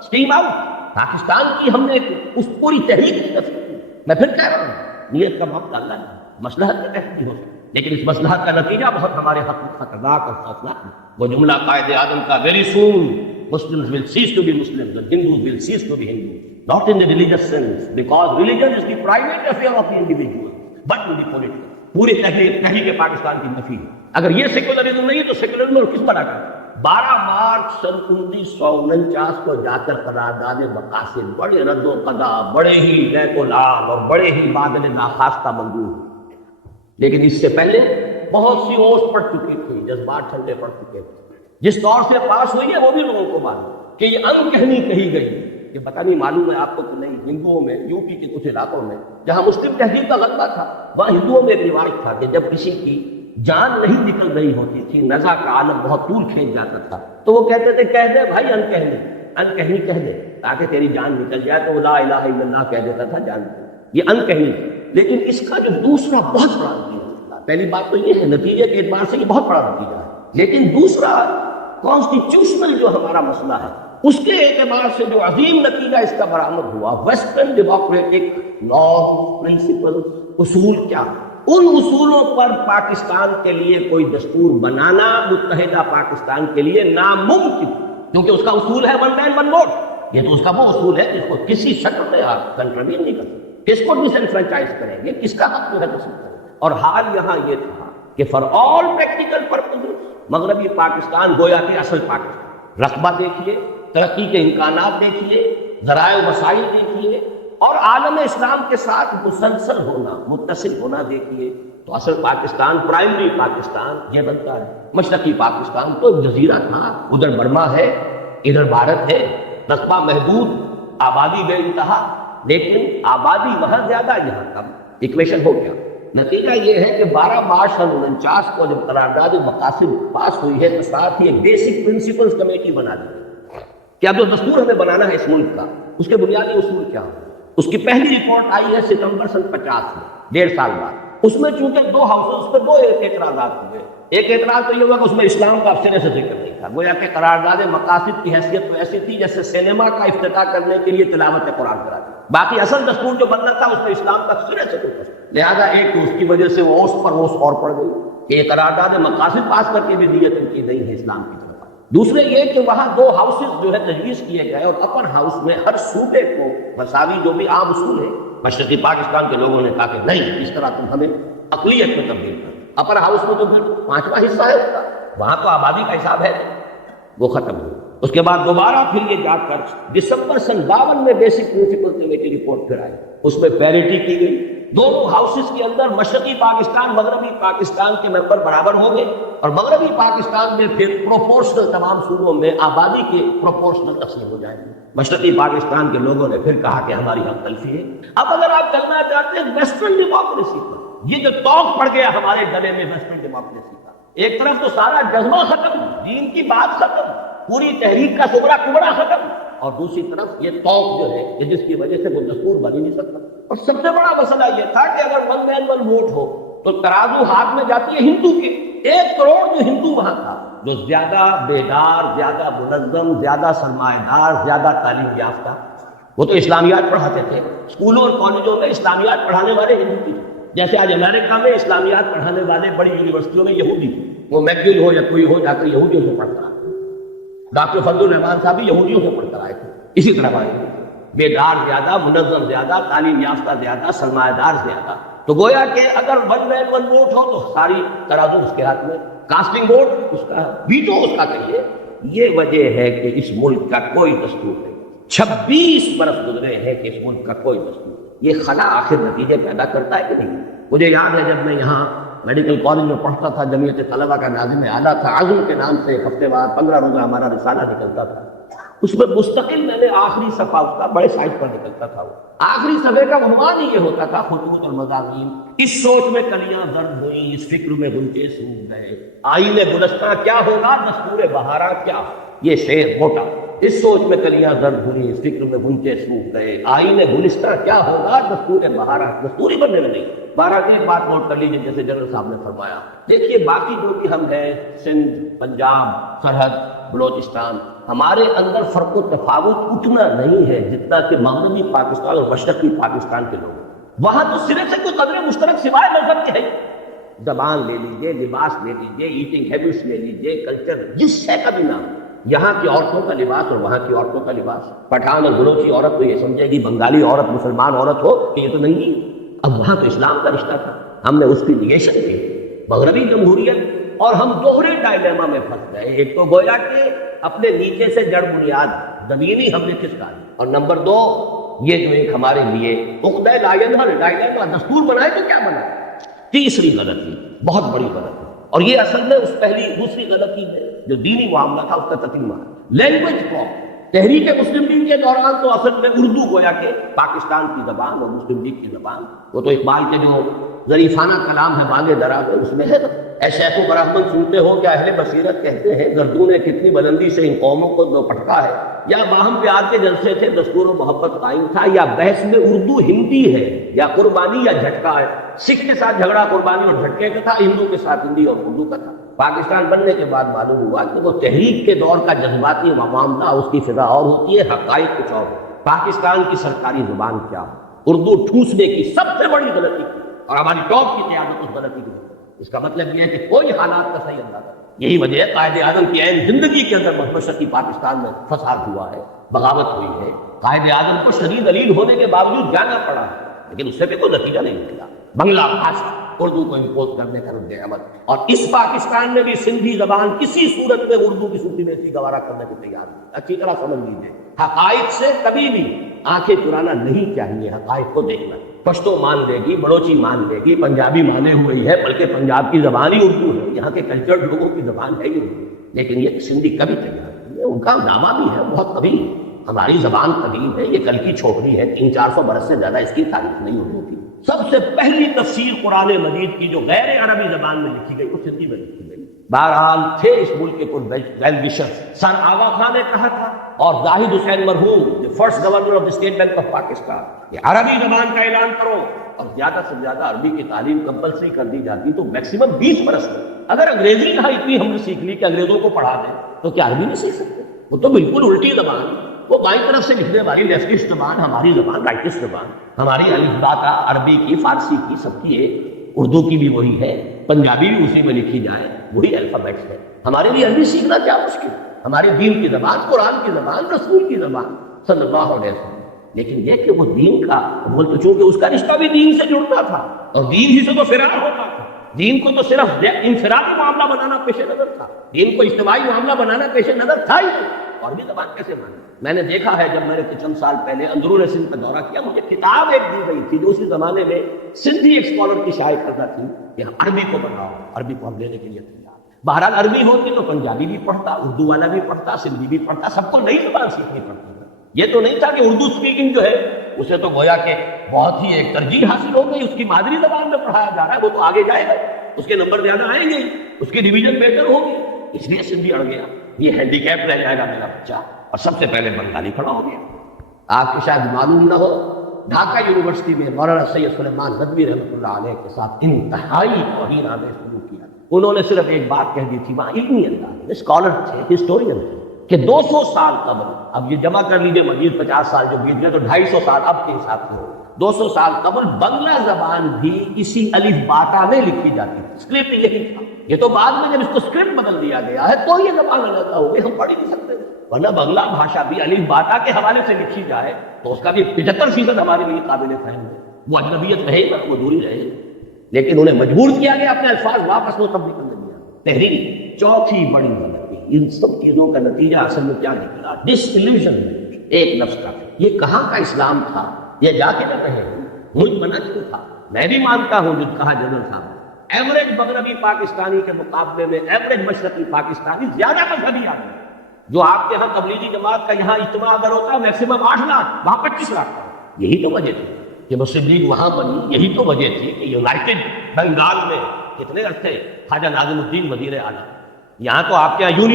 اسٹیم آؤٹ. پاکستان کی ہم نے اس پوری تحریک کی نفی کی. میں پھر کہہ رہا ہوں نیت کا موقع اللہ ہے، مصلحت کے تحت بھی ہو سکتا، لیکن اس مصلحت کا نتیجہ بہت ہمارے حق میں خطرناک اور خطرناک ہے. وہ جملہ قائد اعظم کا very soon Muslims will cease to be Muslims and Hindus will cease to be Hindus. Not in the religious sense, because religion is the private affair of the individual, but in the political. پوری تحریک پاکستان کی نفی ہے. اگر یہ secularism نہیں تو secularism اور کس بنا کر 12 مارچ سن 1949 کو جا کر قرارداد مقاصد بڑے رد و قضا، بڑے ہی نیک و لام اور بڑے ہی بادل ناخواستہ منظور ہوئے. لیکن اس سے پہلے بہت سی اوس پڑ چکی تھی، جذبات ٹھنڈے پڑ چکے تھے. جس طور سے پاس ہوئی ہے وہ بھی لوگوں کو معلوم کہ یہ انکہنی کہی گئی. یہ پتہ نہیں معلوم ہے آپ کو کہ نہیں، ہندوؤں میں یو پی کے کچھ علاقوں میں جہاں مسلم تہذیب کا غلبہ تھا وہاں ہندوؤں میں ایک رواج تھا کہ جب کسی کی جان نہیں نکل رہی ہوتی تھی، نزا کا عالم بہت طول کھینچ جاتا تھا، تو وہ کہتے تھے کہہ دے بھائی انکہنی کہہ دے تاکہ تیری جان نکل جائے. تو وہ لا الہ الا اللہ کہہ دیتا تھا جان نکل. یہ انکہنی. لیکن اس کا جو دوسرا بہت بڑا نتیجہ، پہلی بات تو یہ ہے نتیجے کے اعتبار سے یہ بہت بڑا نتیجہ ہے، لیکن دوسرا کانسٹیٹیوشنل جو ہمارا مسئلہ ہے اس کے اعتبار سے جو عظیم نتیجہ اس کا برآمد ہوا، ویسٹرن ڈیموکریٹک لاز، پرنسپل، اصول کیا، ان اصولوں پر پاکستان کے لیے کوئی دستور بنانا متحدہ پاکستان کے لیے ناممکن، کیونکہ اس کا اصول ہے ون مین ون ووٹ. یہ تو اس کا وہ اصول ہے جس کو کسی شکل میں آپ کنٹروین نہیں کر سکتے. کس کو ڈس انفرینچائز کریں گے، کس کا حق جو ہے تصور کریں. اور حال یہاں یہ تھا کہ فار آل پریکٹیکل پرپز مغربی پاکستان گویا کہ اصل پاکستان، رقبہ دیکھیے، ترقی کے امکانات دیکھیے، ذرائع وسائل دیکھیے، اور عالم اسلام کے ساتھ مسلسل ہونا، متصل ہونا دیکھیے، تو اصل پاکستان، پرائمری پاکستان یہ بنتا ہے. مشرقی پاکستان تو جزیرہ تھا، ادھر برما ہے، ادھر بھارت ہے، رقبہ محدود، آبادی بے انتہا، لیکن آبادی وہاں زیادہ یہاں کم. ایکویشن ہو گیا. نتیجہ یہ ہے کہ 12 مارچ سن 49 کو جب قرارداد مقاصد پاس ہوئی ہے تو ساتھ ہی ایک بیسک پرنسپلز کمیٹی بنا دی گئی کہ اب جو دستور ہمیں بنانا ہے اس ملک کا، اس کے بنیادی اصول کیا ہوں. اس کی پہلی رپورٹ آئی ہے ستمبر سن 50 میں، 1.5 سال بعد. اس میں چونکہ 2 ہاؤسز پر 2 اعتراضات ہوئے. ایک اعتراض تو یہ ہوا کہ اس میں اسلام کا سرے سے ذکر نہیں تھا، گویا کہ قرارداد مقاصد کی حیثیت تو ایسی تھی جیسے سینما کا افتتاح کرنے کے لیے تلاوت قرآن کرا دی. باقی اصل دستور جو بننا تھا اس میں اسلام کا سرے سے کوئی قصور. لہذا ایک تو اس کی وجہ سے وہ اوس پر اوس اور پڑ گئی کہ یہ قرارداد مقاصد پاس کر کے بھی دیت کی نہیں ہے اسلام کی طرف. دوسرے یہ کہ وہاں 2 ہاؤسز جو ہے تجویز کیے گئے اور اپر ہاؤس میں ہر صوبے کو مساوی جو بھی عام اصول ہے. مشرقی پاکستان کے لوگوں نے کہا کہ نہیں، اس طرح تم ہمیں اقلیت میں تبدیل کر. اپر ہاؤس میں تو پھر 5واں حصہ ہے اس کا، وہاں تو آبادی کا حساب ہے، وہ ختم ہو. اس کے بعد دوبارہ پھر یہ جا کر دسمبر سن 52 میں بیسک پرنسپل کمیٹی رپورٹ پھر آئی. اس میں پیریٹی کی گئی، دونوں ہاؤسز کے اندر مشرقی پاکستان مغربی پاکستان کے ممبر برابر ہو گئے، اور مغربی پاکستان میں پھر پروپورشنل تمام صوبوں میں آبادی کے پروپورشنل تقسیم ہو جائے گی. مشرقی پاکستان کے لوگوں نے پھر کہا کہ ہماری حق تلفی ہے. اب اگر آپ چلنا چاہتے ہیں ویسٹرن ڈیموکریسی پر، یہ جو توق پڑ گیا ہمارے گلے میں ویسٹرن ڈیموکریسی کا، ایک طرف تو سارا جذبہ ختم، دین کی بات ختم، پوری تحریک کا سبرا کبڑا ختم، اور دوسری طرف یہ توق جو ہے کہ جس کی وجہ سے وہ دستور بن ہی نہیں سکتا. اور سب سے بڑا مسئلہ یہ تھا کہ اگر ون مین ون ووٹ ہو تو ترازو ہاتھ میں جاتی ہے ہندو کے. 1 کروڑ جو ہندو وہاں تھا، جو زیادہ بیدار، زیادہ منظم، زیادہ سرمایہ دار، زیادہ تعلیم یافتہ، وہ تو اسلامیات پڑھاتے تھے. اسکولوں اور کالجوں میں اسلامیات پڑھانے والے ہندو تھے، جیسے آج امریکہ میں اسلامیات پڑھانے والے بڑی یونیورسٹیوں میں یہودی تھے. وہ میکگل ہو یا کوئی ہو جا کر یہودیوں سے پڑھ کر آئے. ڈاکٹر فضل الرحمان صاحب بھی یہودیوں سے پڑھ کر آئے تھے. اسی طرح آئے بیدار زیادہ، منظم زیادہ، تعلیم یافتہ زیادہ، سرمایہ دار زیادہ. تو گویا کہ اگر ون مین ون ووٹ ہو تو ساری ترازو اس کے ہاتھ میں، کاسٹنگ ووٹ اس کا، ویٹو اس کا کہیے. یہ وجہ ہے کہ اس ملک کا کوئی دستور نہیں. 26 برس گزرے ہیں کہ اس ملک کا کوئی دستور نہیں. یہ خلا آخر نتیجے پیدا کرتا ہے کہ نہیں؟ مجھے یاد ہے جب میں یہاں میڈیکل کالج میں پڑھتا تھا، جمعیت طلبہ کا ناظم اعلیٰ تھا، عزم کے نام سے ایک ہفتے بعد 15 روزہ ہمارا رسالہ نکلتا تھا. اس میں مستقل میں نے آخری صفحہ اس کا بڑے سائز پر نکلتا تھا. وہ آخری صفحے کا عنوان ہی یہ ہوتا تھا، خطوط اور مضامین. اس سوچ میں کلیاں زرد ہوئیں، اس فکر میں غنچے سوکھ گئے، آئین گلستاں کیا ہوگا، دستور بہاراں کیا. یہ شعر موٹا. اس سوچ میں کلیاں زرد ہوئیں، اس فکر میں غنچے سوکھ گئے، آئین گلستاں کیا ہوگا، دستور بہاراں. دستوری بننے میں نہیں. بارہ کی ایک بات نوٹ کر لیجیے، جیسے جنرل صاحب نے فرمایا. دیکھیے باقی جو بھی ہم ہیں، سندھ، پنجاب، سرحد، بلوچستان، ہمارے اندر فرق و تفاوت اتنا نہیں ہے جتنا کہ مغربی پاکستان اور مشرقی پاکستان کے لوگ. وہاں تو صرف سے کوئی قدر مشترک سوائے مذہب کے ہے. زبان لے لیجیے، لباس لے لیجیے، ایٹنگ ہیبٹس لے لیجیے، کلچر، جس شے کا بھی نام. یہاں کی عورتوں کا لباس اور وہاں کی عورتوں کا لباس. پٹھان اور بلوچی عورت تو یہ سمجھے گی بنگالی عورت مسلمان عورت ہو کہ یہ تو نہیں ہے. اب وہاں تو اسلام کا رشتہ تھا، ہم نے اس کی نگیشن کی. مغربی جمہوریت اور ہم دوہرے ڈائلیما میں پھنس گئے. ایک تو گویا کہ اپنے نیچے سے جڑ بنیاد زمینی ہم نے کس کا، اور نمبر 2 یہ جو ایک ہمارے لیے عقدہ لا ينحل ڈائلیما، دستور بنائے تو کیا بنا. تیسری غلطی، بہت بڑی غلطی، اور یہ اصل میں اس دوسری غلطی ہے جو دینی معاملہ تھا اس کا تتمہ. Language proper. تحریک مسلم لیگ کے دوران تو اصل میں اردو گویا کہ پاکستان کی زبان اور مسلم لیگ کی زبان. وہ تو اقبال کے جو ظریفانہ کلام ہے باغ درا میں، اس میں ہے نا، اے شیخ و برہمن سنتے ہو کہ اہل بصیرت کہتے ہیں، گردوں نے کتنی بلندی سے ان قوموں کو جو پٹکا ہے. یا باہم پیار کے جلسے تھے، دستور و محبت قائم تھا، یا بحث میں اردو ہندی ہے، یا قربانی یا جھٹکا ہے. سکھ کے ساتھ جھگڑا قربانی اور جھٹکے کا تھا، ہندو کے ساتھ ہندی اور اردو کا تھا. پاکستان بننے کے بعد معلوم ہوا کہ وہ تحریک کے دور کا جذباتی معاملہ، اس کی فضا اور ہوتی ہے، حقائق کچھ اور. پاکستان کی سرکاری زبان کیا، اردو ٹھوسنے کی سب سے بڑی غلطی کی، اور ہماری ٹاپ کی قیادت اس غلطی کی. اس کا مطلب یہ ہے کہ کوئی حالات کا صحیح اندازہ. یہی وجہ ہے قائد اعظم کی عین زندگی کے اندر مشرقی پاکستان میں فساد ہوا ہے، بغاوت ہوئی ہے. قائد اعظم کو شدید دلیل ہونے کے باوجود جانا پڑا، لیکن اس سے بھی کوئی نتیجہ نہیں نکلا. بنگلہ بھاشا، اردو کو امپوز کرنے کا رد عمل. اور اس پاکستان میں بھی سندھی زبان کسی صورت میں اردو کی سپریمیسی گوارا کرنے کو تیار نہیں. اچھی طرح سمجھ لیجیے، حقائق سے کبھی بھی آنکھیں چرانا نہیں چاہیے، حقائق کو دیکھنا. پشتو مان لے گی، بلوچی مان لے گی، پنجابی مانے ہوئی ہے، بلکہ پنجاب کی زبان ہی اردو ہے، یہاں کے کلچرڈ لوگوں کی زبان ہے ہی اردو. لیکن یہ سندھی کبھی تیار نہیں ہے. ان کا نامہ بھی ہے بہت قدیم. ہماری زبان قدیم ہے، یہ کل کی چھوکری ہے، 300-400 برس سے زیادہ اس کی تاریخ نہیں اردو کی. سب سے پہلی تفسیر قرآن مجید کی جو غیر عربی زبان میں لکھی گئی وہ سندھی میں لکھی گئی. بہرحال تھے اس ملک کے کچھ ویل وشر. سن آغا خان نے کہا تھا، اور زاہد حسین مرحوم first governor of state bank of Pakistan, یہ عربی زبان کا اعلان کرو. اور زیادہ سے زیادہ عربی کی تعلیم کمپلسری کر دی جاتی تو میکسیمم 20 برس میں. اگر انگریزی کہا اتنی ہم نے سیکھ لی کہ انگریزوں کو پڑھا دیں تو کیا عربی نہیں سیکھ سکتے؟ وہ تو بالکل الٹی زبان، وہ بائیں طرف سے لکھنے والی لیفٹسٹ زبان، ہماری زبان رائٹسٹ زبان. ہماری الفبا کا عربی کی، فارسی کی، سب کی ایک، اردو کی بھی وہی ہے، پنجابی بھی اسی میں لکھی جائے، وہی الفابیٹس ہے. ہمارے لیے عربی سیکھنا کیا مشکل، ہماری دین کی زبان، قرآن کی زبان، رسول کی زبان صلی اللہ علیہ وسلم. لیکن یہ کہ وہ دین کا وہ تو چونکہ اس کا رشتہ بھی دین سے جڑتا تھا، اور دین ہی سے تو فرار ہوتا تھا. دین کو تو صرف انفرادی معاملہ بنانا پیش نظر تھا، دین کو اجتماعی معاملہ بنانا پیش نظر تھا ہی. اور بھی زبان کیسے مانی؟ میں نے دیکھا ہے جب میں نے چند سال پہلے اندرون سندھ کا دورہ کیا، مجھے کتاب ایک دی گئی تھی جو اسی زمانے میں سندھی ایک اسکالر کی شائع کردہ تھی کہ عربی کو بناؤ. عربی کو ہم لینے کے لیے تیار. بہرحال عربی ہوتی تو پنجابی بھی پڑھتا، اردو والا بھی پڑھتا، سندھی بھی پڑھتا، سب کو نئی زبان سیکھنی پڑتی ہے. یہ تو نہیں تھا کہ اردو اسپیکنگ جو ہے اسے تو گویا کہ بہت ہی ایک ترجیح حاصل ہو گئی، اس کی مادری زبان میں پڑھایا جا رہا ہے، وہ تو آگے جائے گا، اس کے نمبر زیادہ آئیں گے، اس کی ڈویژن بہتر ہوگی. اس لیے سندھی اڑ گیا، یہ ہینڈی کیپ رہ جائے گا میرا بچہ. اور سب سے پہلے بنگالی کھڑا ہو گیا. آپ کو شاید معلوم نہ ہو، ڈھاکہ یونیورسٹی میں مولانا سید سلیمان ندوی رحمۃ اللہ علیہ کے ساتھ انتہائی توہین آمیز سلوک کیا. انہوں نے صرف ایک بات کہہ دی تھی، وہاں علمی انداز میں، اسکالر تھے، ہسٹورین تھے، کہ 200 سال قبل، اب یہ جمع کر لیجئے مزید 50 سال جو بیت گئے تو 250 سال اب کے حساب سے ہو، 200 سال قبل بنگلہ زبان بھی اسی الف باتا میں لکھی جاتی تھی، اسکرپٹ یہی تھا۔ یہ تو بعد میں جب اس کو اسکرپٹ بدل دیا گیا ہے تو یہ زبان الگ ہو گئی، ہم پڑھ ہی نہیں سکتے، ورنہ بنگلہ بھاشا بھی الف باتا کے حوالے سے لکھی جائے تو اس کا بھی 75% ہمارے لیے قابل فہم ہے، وہ اجنبیت رہے گا، وہ دوری رہے گی، لیکن انہیں مجبور کیا گیا اپنے الفاظ واپس مستقبل کرنے دیا۔ تحریر چوتھی بڑی غلطی، ان سب چیزوں کا نتیجہ اصل میں کیا نکلا؟ ڈس ایلوژنمنٹ، ایک لفظ کا۔ یہ کہاں کا اسلام تھا؟ یہ جا کے نہ رہے، ملک بنا کیوں تھا؟ میں بھی مانتا ہوں جو کہا جنرل صاحب، ایوریج مغربی پاکستانی کے مقابلے میں ایوریج مشرقی پاکستانی زیادہ مذہبی آدمی، جو آپ کے ہاں تبلیغی جماعت کا یہاں اجتماع اگر ہوتا ہے میکسیمم 8 لاکھ، وہاں 25 لاکھ کا۔ یہی تو وجہ تھی کہ مسلم لیگ وہاں بنی، یہی تو وجہ تھی کہ یونائٹڈ بنگال میں کتنے عرصے خواجہ ناظم الدین وزیر اعلیٰ، یہاں تو آپ کے یہاں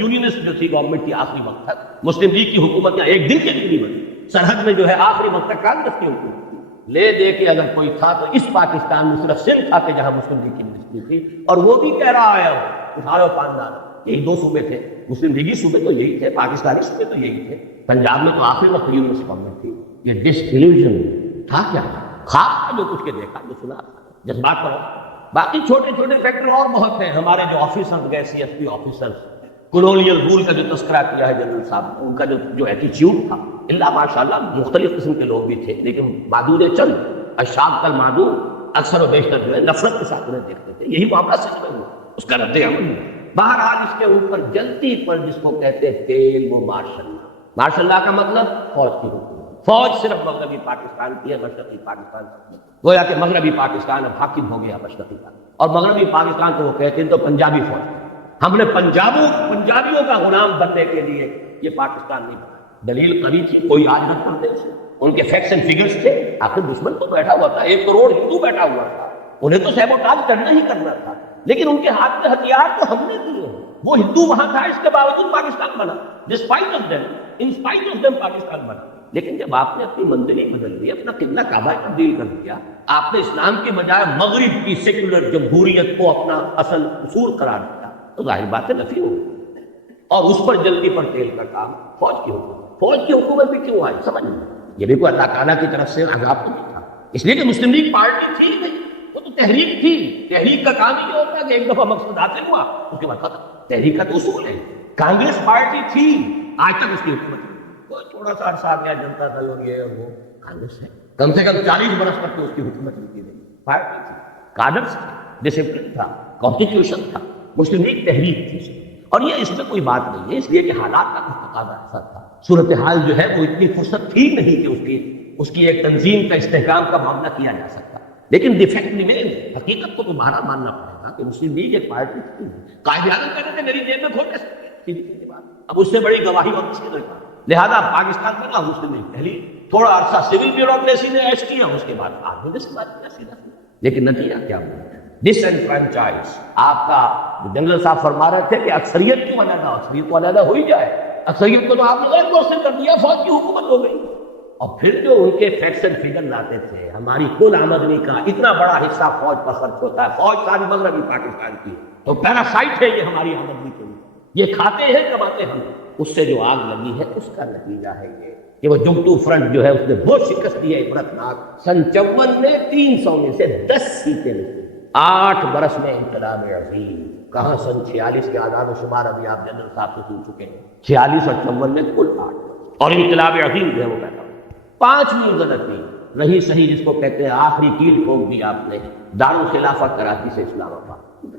یونینسٹ جو تھی گورنمنٹ کی آخری وقت تک، مسلم لیگ کی حکومت یہاں ایک دن کے لیے نہیں بنی، سرحد میں جو ہے آخری وقت تک کانگریس کی حکومت تھی۔ لے دے کے اگر کوئی تھا تو اس پاکستان میں صرف سندھ تھا کہ جہاں مسلم لیگ کی منسٹری تھی، اور وہ بھی کہہ رہا ہے اٹھارہ پاندان، یہی 2 صوبے تھے، مسلم لیگی صوبے تو یہی تھے، پاکستانی صوبے تو یہی تھے، پنجاب میں تو آخری وقت یونینسٹ گورنمنٹ تھی۔ یہ ڈس ایلوژن تھا کیا؟ خواب کا جو کچھ کے دیکھا، جو سنا، جذبات پر۔ باقی چھوٹے چھوٹے فیکٹر اور بہت ہیں، ہمارے جو آفیسر گئے C S P officer, colonial role کا جو تذکرہ کیا ہے جنرل صاحب نے، ان کا جو ایٹیچیوڈ تھا، اللہ ماشاءاللہ مختلف قسم کے لوگ بھی تھے، لیکن معدود چند اشاعت کل معدود اکثر و بیشتر جو ہے نفرت کے ساتھ انہیں دیکھتے تھے۔ یہی معاملہ سچ میں ہوا، اس کا رد عمل ہوا۔ بہرحال اس کے اوپر جلتی پر جس کو کہتے تیل، وہ مارشل لا۔ مارشل لا کا مطلب فوج کی حکومت، فوج صرف مغربی پاکستان کی ہے، مشرقی پاکستان کی، گویا کہ مغربی پاکستان اب حاکم ہو گیا مشرقی پاکستان، اور مغربی پاکستان کو وہ کہتے ہیں تو پنجابی فوج۔ ہم نے پنجابیوں کا غلام بننے کے لیے یہ پاکستان نہیں بنا۔ دلیل قوی تھی، کوئی آج رد کرتے اسے، ان کے فیکٹس اینڈ فگرز تھے، آخر دشمن تو بیٹھا ہوا تھا، 1 کروڑ ہندو بیٹھا ہوا تھا، انہیں تو سیبوٹاژ کرنا ہی کرنا تھا، لیکن ان کے ہاتھ میں ہتھیار تو ہم نے دیے، وہ ہندو وہاں تھا، اس کے باوجود پاکستان بنا، despite of them, in spite of them Pakistan بنا۔ لیکن جب آپ نے اپنی منزل ہی بدل دی، اپنا قبلہ کعبہ تبدیل کر دیا، آپ نے اسلام کے بجائے مغرب کی سیکولر جمہوریت کو اپنا اصل اصول قرار دیا، تو ظاہر بات ہے نفی ہو، اور اس پر جلدی پر تیل کا کام فوج کی حکومت۔ فوج کی حکومت بھی کیوں آئی سمجھ نہیں، یہ بھی کوئی اللہ تعالیٰ کی طرف سے عذاب تو نہیں تھا، اس لیے کہ مسلم لیگ پارٹی تھی نہیں، وہ تو تحریک تھی۔ تحریک کا کام یہ ہوتا ہے کہ ایک دفعہ مقصد حاصل ہوا اس کے بعد ختم، تحریک کا تو اصول ہے۔ کانگریس پارٹی تھی، آج تک اس کی حکومت ہے، کوئی تھوڑا سا عرصہ گیا جنتا دل اور یہ وہ، کانگریس ہے، کم سے کم 40 برس تک تو اس کی حکومت نہیں کی گئی، پارٹی تھی، کادرس تھے، ڈسپلن تھا، کانسٹیٹیوشن تھا، مسلم لیگ تحریک تھی، اور یہ اس میں کوئی بات نہیں ہے، اس لیے کہ حالات کا کچھ تقاضا ایسا تھا، صورتحال جو ہے وہ اتنی فرصت تھی نہیں کہ اس کی ایک تنظیم کا استحکام کا معاملہ کیا جا سکتا، لیکن ڈیفیکٹ ریمین، حقیقت کو تمہارا ماننا پڑے گا کہ مسلم لیگ ایک پارٹی تھی۔ قائد اعظم کہتے تھے میری جیب میں کھول کے سیدھی بات، اب اس سے بڑی گواہی اور کس کی درکار، لہذا پاکستان بنا مسلم لیگ پہلی، تھوڑا عرصہ سول بیوروکریسی نے ایش کیا، اس کے بعد آدمی نے سے بات کیا سیدھا، لیکن نتیجہ کیا ہوا؟ ڈس اینفرنچائز۔ آپ کا جنرل صاحب فرما رہے تھے کہ اکثریت کیوں علیحدہ، اکثریت کو علیحدہ ہو ہی جائے، اکثریت کو تو آپ نے غیر مؤثر کر دیا، فوج کی حکومت ہو گئی۔ اور پھر جو ان کے فیکٹس اینڈ فگر لاتے تھے، ہماری کل آمدنی کا اتنا بڑا حصہ فوج پر خرچ ہوتا ہے، فوج ساری مغربی پاکستان کی، تو پیراسائٹ ہے یہ ہماری آمدنی کے لیے، یہ کھاتے ہیں کماتے ہم، اس سے جو آگ لگی ہے اس کا نتیجہ ہے یہ کہ وہ جنگٹو فرنٹ جو ہے اس نے وہ شکست دی ہے عبرتناک، سن 54 میں 300 میں سے 10 سیٹیں ملی، 8 برس میں انقلاب عظیم، کہاں سن 46 کے اعداد و شمار ابھی آپ جنرل صاحب سے سن چکے ہیں، 46 اور 54 میں کل 8، اور انقلاب عظیم جو ہے وہ پیدا ہوا۔ 5ویں غلطی رہی صحیح جس کو کہتے ہیں آخری کیل ٹھوک دی آپ نے، دارالخلافہ کراچی سے اسلام آباد،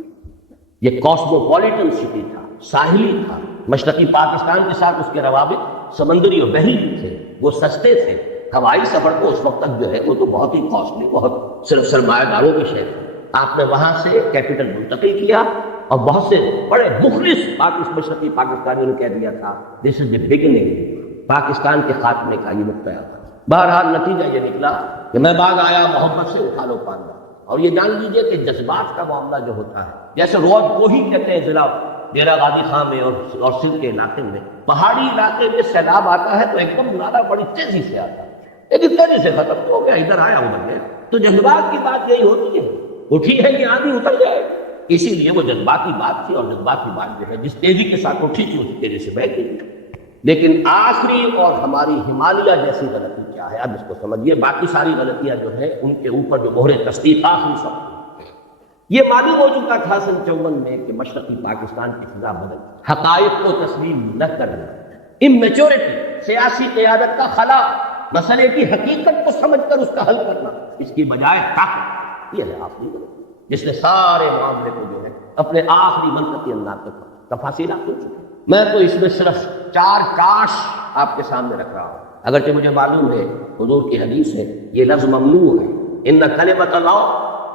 یہ کاسموپولیٹن سٹی تھا، ساحلی تھا، مشرقی پاکستان کے ساتھ اس کے روابط سمندری اور بحری تھے، وہ سستے تھے، ہوائی سفر کو اس وقت تک جو ہے وہ تو بہت ہی کاسٹلی، بہت صرف سرمایہ داروں کے شہر تھے۔ آپ نے وہاں سے کیپٹل منتقل کیا، اور بہت سے بڑے مخلص مشرقی پاکستانیوں نے کہہ دیا تھا دس از دی بگننگ، پاکستان کے خاتمے کا یہ نقطہ تھا۔ بہرحال نتیجہ یہ نکلا کہ میں بعد آیا محبت سے اٹھا لو پاندہ، اور یہ جان لیجئے کہ جذبات کا معاملہ جو ہوتا ہے، جیسے روز وہی کہتے ہیں ضلع ڈیرہ غازی خان میں اور سندھ کے علاقے میں، پہاڑی علاقے میں سیلاب آتا ہے تو ایک دم نالا بڑی تیزی سے آتا ہے، لیکن تیزی سے ختم ہو گیا، ادھر آیا ادھر گیا، تو جذبات کی بات یہی ہوتی ہے، اٹھی ہے کہ آندھی اتر جائے، اسی لیے وہ جذباتی بات تھی، اور جذباتی بات جو ہے جس تیزی کے ساتھ اٹھی تھی اسی تیزی سے بہتی تھی۔ لیکن آخری اور ہماری ہمالیہ جیسی غلطی کیا ہے، اب اس کو سمجھیے، باقی ساری غلطیاں جو ہیں ان کے اوپر جو مہر تصدیق آخری سب یہ معلوم ہو چکا تھا سن 54 میں کہ مشرقی پاکستان کی فضا بدل، حقائق کو تسلیم نہ کرنا، اممیچورٹی، سیاسی قیادت کا خلا، مسئلے کی حقیقت کو سمجھ کر اس کا حل کرنا، اس کی بجائے طاقت، یہ ہے آخری غلطی جس نے سارے معاملے کو جو ہے اپنے آخری منطقی انداز تک تفاصیل آپ سن چکے۔ میں تو اس میں صرف 4 کاش آپ کے سامنے رکھ رہا ہوں، اگرچہ مجھے معلوم ہے حضور کی حدیث ہے یہ لفظ ممنوع ہے، ان کلمۃ اللہ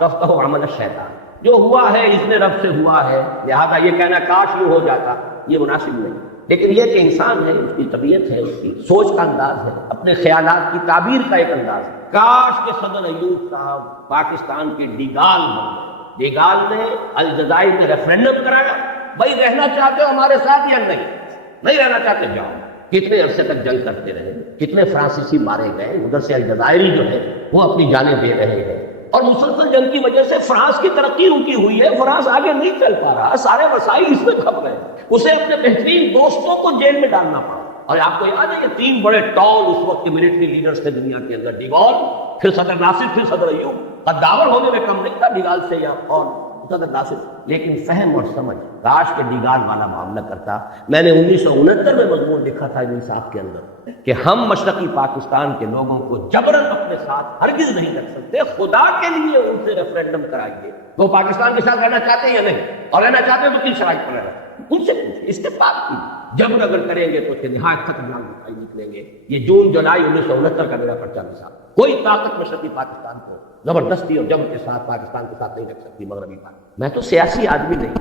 تفتح عمل الشیطان، جو ہوا ہے اس نے رب سے ہوا ہے، لہذا یہ کہنا کاش یوں ہو جاتا یہ مناسب نہیں، لیکن یہ کہ انسان ہے، اس کی طبیعت ہے، اس کی سوچ کا انداز ہے، اپنے خیالات کی تعبیر کا ایک انداز ہے۔ کاش کے صدر ایوب صاحب پاکستان کے ڈیگال بن گئے، ڈیگال نے الجزائر میں ریفرینڈم کرایا، بھائی رہنا چاہتے ہو ہمارے ساتھ یا نہیں رہنا چاہتے جاؤ، کتنے عرصے تک جنگ کرتے رہے، کتنے فرانسیسی مارے گئے، ادھر سے الجزائری جو ہے وہ اپنی جانیں دے رہے ہیں، اور مسلسل جنگ کی وجہ سے فرانس کی ترقی رکی ہوئی ہے، فرانس آگے نہیں چل پا رہا، سارے وسائل اس میں کھپ گئے، اسے اپنے بہترین دوستوں کو جیل میں ڈالنا پڑا۔ اور آپ کو یاد ہے یہ 3 بڑے ٹال اس وقت کے ملٹری لیڈرز تھے دنیا کے اندر، ڈی گال، پھر صدر ناصر، پھر صدر ایوب، قداور ہونے میں کم نہیں تھا ڈی گال سے یا اور صدر ناصر، لیکن فہم اور سمجھ کاش کے ڈی گال والا معاملہ کرتا۔ میں نے 1969 میں مضمون لکھا تھا انصاف کے اندر کہ ہم مشرقی پاکستان کے لوگوں کو جبراً اپنے ساتھ ہرگز نہیں رکھ سکتے، خدا کے لیے ان سے ریفرینڈم کرائیے، وہ پاکستان کے ساتھ رہنا چاہتے ہیں یا نہیں، اور رہنا چاہتے ہیں تو کن شرائط پر رہنا، ان سے پوچھیں، اس کے بعد کی جبر اگر کریں گے تو نہایت خطرناک دکھائی نکلیں گے۔ یہ جون جولائی 1969 کا میرا پرچہ مثال، کوئی طاقت مشرقی پاکستان کو زبردستی اور جبر کے ساتھ پاکستان کے ساتھ نہیں رکھ سکتی مغربی پاکستان۔ میں تو سیاسی آدمی نہیں،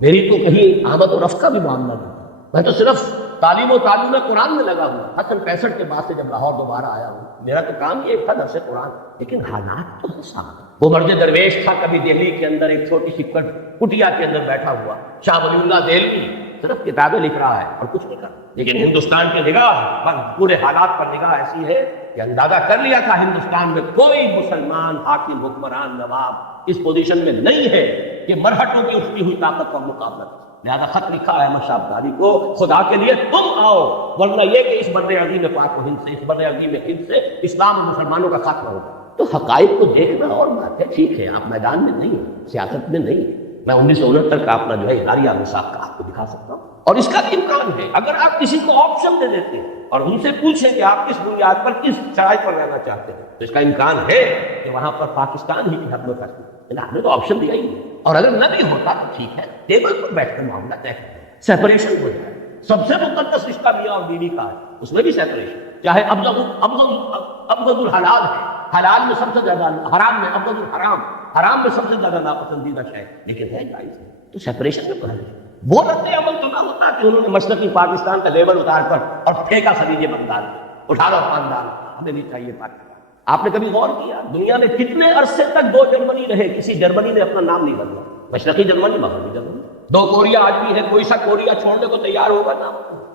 میری تو کہیں آمد و رفت کا بھی معاملہ نہیں، میں تو صرف تعلیم و تعلیم قرآن میں لگا ہوا، حسن 65 کے بعد سے جب لاہور دوبارہ آیا ہوں، میرا تو کام یہ تھا درس قرآن، لیکن حالات تو ہے سامنے۔ وہ مرد درویش تھا کبھی دہلی کے اندر ایک چھوٹی سی کٹیا کے اندر بیٹھا ہوا، شاہ ولی اللہ دہلوی، صرف کتابیں لکھ رہا ہے اور کچھ نہیں کر رہا، لیکن ہندوستان کی نگاہ پر، پورے حالات پر نگاہ ایسی ہے کہ اندازہ کر لیا تھا ہندوستان میں کوئی مسلمان حاکم حکمران نواب اس پوزیشن میں نہیں ہے کہ مرہٹوں کی اٹھتی ہوئی طاقت کا مقابلہ کرے، لہذا خط لکھا ہے احمد شاہ ابدالی کو، خدا کے لیے تم آؤ، ورنہ یہ کہ اس بر عظیم پاک و ہند سے، اس بر عظیم ہند سے اسلام اور مسلمانوں کا خاتمہ ہوگا۔ تو حقائق کو دیکھنا اور بات ہے، ٹھیک ہے آپ میدان میں نہیں ہیں، سیاست میں نہیں ہیں، میں 1969 کا اپنا جو ہے اداریہ مساق کا آپ کو دکھا سکتا ہوں، اور اس کا بھی امکان ہے اگر آپ کسی کو آپشن دے دیتے ہیں اور ان سے پوچھیں کہ آپ کس بنیاد پر کس شرائط پر رہنا چاہتے ہیں، تو اس کا امکان ہے کہ وہاں پر پاکستان ہی کی حد میں فیصلہ، آپ نے تو آپشن دیا ہی ہے، اور اگر نہ بھی ہوتا تو ٹھیک ہے، ٹیبل پر بیٹھ کر معاملہ طے کریں، سیپریشن ہو جائے، سب سے مقدس رشتہ میاں اور بیوی کا ہے، اس میں بھی سیپریشن، چاہے ابغض الحلال ہے، حلال میں سب سے زیادہ، حرام میں ابغض الحرام، حرام میں سب سے زیادہ ناپسندیدہ شے، لیکن ہے جائز ہے، تو سیپریشن میں کہا جائے۔ وہ رد عمل تو نہ ہوتا کہ انہوں نے مشرقی پاکستان کا لیبل اتار کر اور پھینکا خلیج بغداد میں، اٹھا لو خاندان، ہمیں نہیں چاہیے پاکستان۔ آپ نے کبھی غور کیا دنیا میں کتنے عرصے تک 2 جرمنی رہے، کسی جرمنی نے اپنا نام نہیں بدلا، مشرقی جرمنی، مغربی جرمنی، 2 کوریا آج بھی ہے، کوئی سا کوریا چھوڑنے کو تیار ہوگا نام،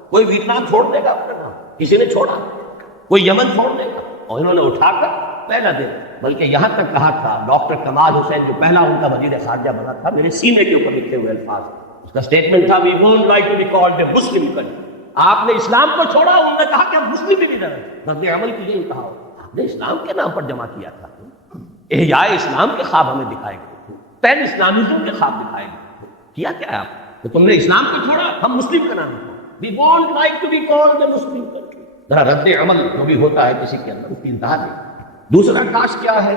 کوئی ویتنام چھوڑ دے گا اپنا نام، کسی نے چھوڑا، کوئی یمن چھوڑ دے گا، اور انہوں نے اٹھا کر پہلا دن، بلکہ یہاں تک کہا تھا ڈاکٹر کمال حسین جو پہلا ان کا وزیر خارجہ بنا تھا، میرے سینے کے اوپر لکھے ہوئے الفاظ، اس کا سٹیٹمنٹ تھا we won't like to be called a Muslim country, آپ نے اسلام کو چھوڑا، انہوں نے کہا کہ ہم مسلم بھی نہیں رہے، رد عمل کی یہ کہا آپ نے اسلام کے نام پر جمع کیا تھا، احیاء اسلام کے خواب ہمیں دکھائے گئے، پین اسلامزم کے خواب دکھائے گئے، کیا کیا ہے آپ تو تم نے اسلام کو چھوڑا، ہم مسلم کا نام we won't like to be called a Muslim country, ذرا رد عمل جو بھی ہوتا ہے کسی کے اندر اس کی انتہا ہے۔ دوسرا کاش کیا ہے،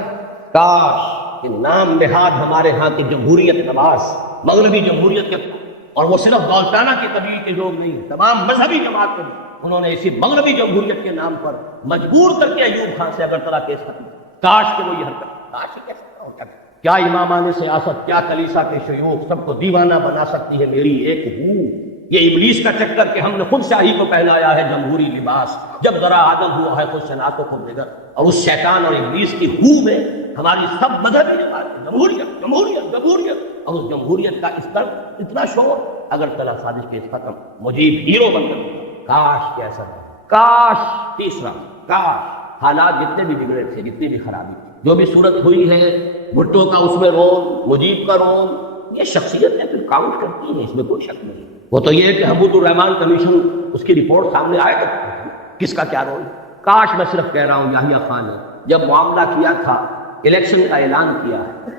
کاش کہ نام نہاد ہمارے ہاں کی جمہوریت نواز مغربی جمہوریت کے، اور وہ صرف دولتانہ کی طبیعی کے لوگ نہیں، تمام مذہبی جماعت کو انہوں نے اسی مغربی جمہوریت کے نام پر مجبور کر کے ایوب خان سے اگرتلا کیس ختم، کاش کہ وہ یہ حرکت، کاش ہی کیسا ہوتا ہے، کیا امامان سیاست، کیا کلیسا کے شیوخ سب کو دیوانہ بنا سکتی ہے میری ایک ہو، یہ ابلیس کا چکر کہ ہم نے خود شاہی کو پہنایا ہے جمہوری لباس، جب ذرا آدم ہوا ہے خود شناخت کو نگر، اور اس شیطان اور ابلیس کی ہو میں ہماری سب مذہبی جماعت جمہوریت جمہوریت جمہوریت، اور اس جمہوریت کا اس طرح اتنا شور، اگر طرح سازش کے ختم مجیب ہیرو بن کر، کاش کیسا ہے، کاش تیسرا، کاش حالات جتنے بھی بگڑے تھے، جتنی بھی خرابی تھی، جو بھی صورت ہوئی ہے، بھٹو کا اس میں رول، مجیب کا رول، یہ شخصیت ہے پھر کاؤنٹ کرتی ہے، اس میں کوئی شک نہیں۔ وہ تو یہ ہے کہ حبوط الرحمان کمیشن اس کی رپورٹ سامنے آئے گا، کس کا کیا رول۔ کاش، میں صرف کہہ رہا ہوں، یحییٰ خان نے جب معاملہ کیا تھا، الیکشن کا اعلان کیا ہے،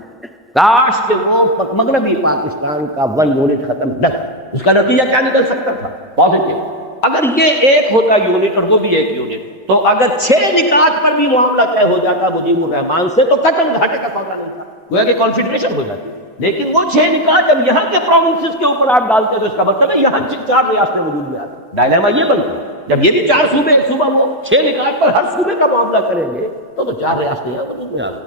کاش کہ وہ مغربی پاکستان کا 1 یونٹ ختم نہ تھا۔ اس کا نتیجہ کیا نکل سکتا تھا؟ پازیٹو۔ اگر یہ ایک ہوتا یونٹ اور وہ بھی 1 یونٹ، تو اگر 6 نکات پر بھی معاملہ طے ہو جاتا مجیب الرحمان سے تو قطعاً گھاٹے کا سودا نہیں تھا، گویا کہ کانفیڈریشن ہو جاتی۔ لیکن وہ 6 نکات جب یہاں کے پروونسز کے اوپر آپ ڈالتے تو اس کا مطلب ہے یہاں 4 ریاستیں وجود میں آتی۔ ڈائلیما یہ بنتا ہے، جب یہ بھی 4 صوبے، صوبہ وہ 6 نکات پر ہر صوبے کا معاملہ کریں گے تو 4 ریاستیں یہاں وجود میں آ گئی،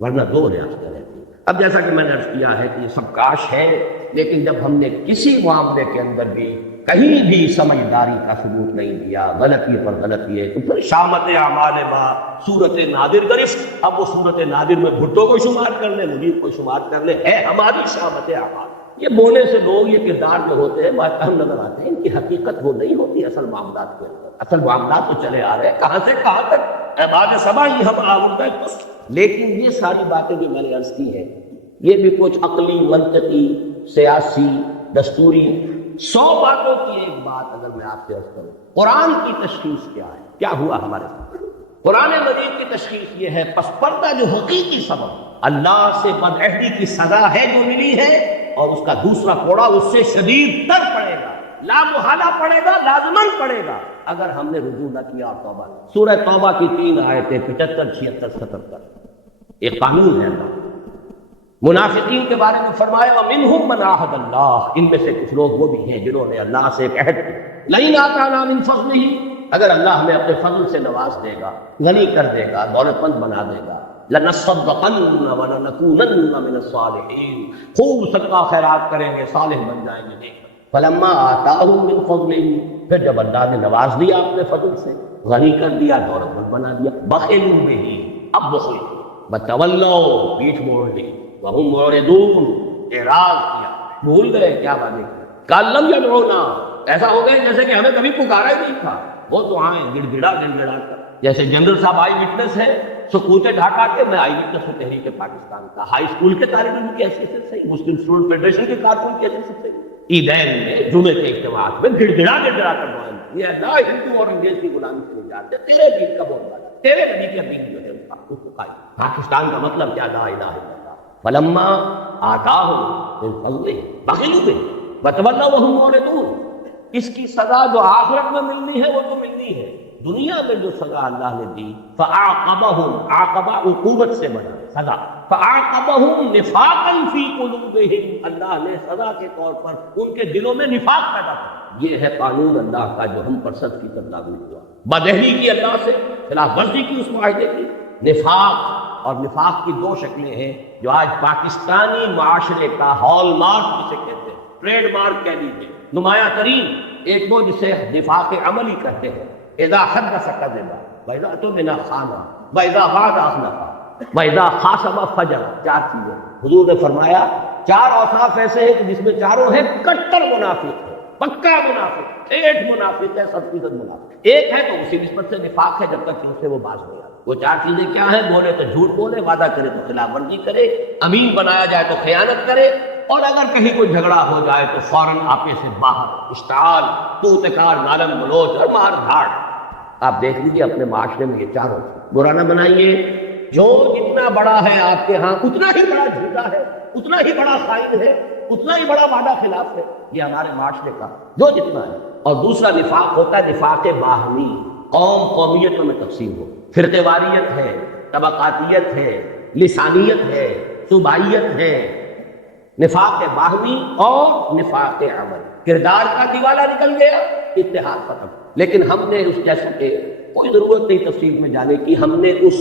ورنہ 2 ریاستیں رہتی۔ اب جیسا کہ میں نے عرض کیا ہے کہ یہ سب کاش ہے، لیکن جب ہم نے کسی معاملے کے اندر بھی کہیں بھی سمجھداری کا ثبوت نہیں دیا، غلطی پر غلطی ہے، تو پھر شامت اعمال ما صورت نادر گرفت۔ اب وہ صورت نادر میں بھٹو کو شمار کر لے، مجیب کو شمار کر لے، ہے ہماری شامت اعمال۔ یہ بولے سے لوگ، یہ کردار جو ہوتے ہیں بات اہم نظر آتے ہیں، ان کی حقیقت وہ نہیں ہوتی اصل معاملات کے اندر۔ اصل معاملات تو چلے آ رہے ہیں، کہاں سے کہاں تک، اعمال سبا ہی ہم آوردہ کچھ۔ لیکن یہ ساری باتیں جو میں نے عرض کی ہیں، یہ بھی کچھ عقلی، منطقی، سیاسی، دستوری، 100 باتوں کی ایک بات اگر میں آپ سے عرض کروں، قرآن کی تشخیص کیا ہے، کیا ہوا ہمارے ساتھ؟ قرآن مجید کی تشخیص یہ ہے، پس پردہ جو حقیقی سبب اللہ سے بدعہدی کی سزا ہے جو ملی ہے، اور اس کا دوسرا کوڑا اس سے شدید تر پڑے گا، لا محالہ پڑے گا، لازماً پڑے گا اگر ہم نے رجوع نہ کیا اور توبہ۔ سورہ توبہ کی 3 آیتیں 75، 76، 77، ایک قانون ہے اللہ۔ منافقین کے بارے میں فرمایا وَمِنْهُمْ مَنْ عَاهَدَ اللَّهُ، ان میں سے کچھ لوگ وہ بھی ہیں جنہوں نے اللہ سے ایک عہد کیا، لَئِنْ آتَانَا مِنْ فَضْلِهِ، اگر اللہ ہمیں اپنے فضل سے نواز دے گا، غنی کر دے گا، دولت مند بنا دے گا، لَنَصَّدَّقَنَّ وَلَنَكُونَنَّ مِنَ الصَّالِحِينَ، خوب صدقہ خیرات کریں گے، صالح بن جائیں گے۔ فَلَمَّا آتَاهُم مِنْ فَضْلِهِ، پھر جب اللہ نے نواز دیا اپنے فضل سے، غنی کر دیا، دولت مند بنا دیا، بَخِلُوا بِهِ، اب بخل، وَتَوَلَّوْا، پیٹھ موڑ لی، وَهُمْ مُعْرِضُونَ، اعراض کیا، بھول گئے کیا وعدے کیا، کأن لم يدعونا، ایسا ہو گئے جیسے کہ ہمیں کبھی پکارا ہی نہیں تھا۔ وہ تو آئیں گڑ گڑا کر، جیسے جنرل صاحب آئی وٹنس ہے سکوت ڈھاکہ کے، میں آئی وٹنس ہوں تحریک پاکستان کا، ہائی اسکول کے طالب علم کی حیثیت سے صحیح، مسلم اسٹوڈنٹ فیڈریشن کے کارکن کی حیثیت سے صحیح، عیدین میں، جمعے کے اجتماعات میں گڑ گڑا کر دعائیں، یہ اللہ ہندو اور انگریز کی غلامی سے نجات دے، تیرے دین کا بول بالا، تیرے نبی کا دین جو ہے اس کو قائم۔ پاکستان کا مطلب کیا، لا الہ الا اللہ۔ فلما آتاہم من فضلہ بخلوا بہ وتولوا وہم معرضون، اس کی سزا جو آخرت میں ملنی ہے وہ تو ملنی ہے، دنیا میں جو سزا اللہ نے دی، فعاقبہم، عاقبہ عقوبت سے بنا سزا، فعاقبہم نفاقا فی قلوبہم، اللہ نے سزا کے طور پر ان کے دلوں میں نفاق پیدا کیا۔ یہ ہے قانون اللہ کا جو ہم پر 100% لاگو ہوا، بدعہدی کی اللہ سے، خلاف ورزی کی اس معاہدے کی، نفاق، اور نفاق کی 2 شکلیں ہیں جو آج پاکستانی معاشرے کا ہال مارک جسے کہتے ہیں، ٹریڈ مارک کہہ لیجیے، نمایاں ترین ایک وہ جسے نفاق عملی کہتے ہیں، اذا حدث کذب واذا اؤتمن خان واذا وعد اخلف واذا خاصم فجر۔ 4 چیزیں حضور نے فرمایا، 4 اوصاف ایسے ہیں کہ جس میں چاروں ہیں کٹر منافق ہے، پکا منافق، ٹھیٹ منافق ہے، 100% منافق۔ ایک ہے تو اسی نسبت سے نفاق ہے جب تک کہ اسے وہ باز نہیں آتا۔ وہ 4 چیزیں کیا ہیں؟ بولے تو جھوٹ بولے، وعدہ کرے تو خلاف ورزی کرے، امین بنایا جائے تو خیانت کرے، اور اگر کہیں کوئی جھگڑا ہو جائے تو فوراً آپے سے باہر، اشتعال، توتکار، گالم گلوچ اور مار دھاڑ۔ آپ دیکھ لیجیے اپنے معاشرے میں یہ 4 برا نہ بنائیے، جو جتنا بڑا ہے آپ کے ہاں اتنا ہی بڑا جھوٹا ہے، اتنا ہی بڑا خائن ہے، اتنا ہی بڑا وعدہ خلاف ہے، یہ ہمارے معاشرے کا جو جتنا ہے۔ اور دوسرا نفاق ہوتا ہے نفاق باہمی، قوم قومیتوں میں تقسیم ہو، فرقے واریت ہے، طبقاتیت ہے، لسانیت ہے، صوبائیت ہے، نفاق باہمی اور نفاق عمل۔ کردار کا دیوالا نکل گیا، اتحاد ختم۔ لیکن ہم نے اس جیسے کہ کوئی ضرورت نہیں تفصیل میں جانے کی، ہم نے اس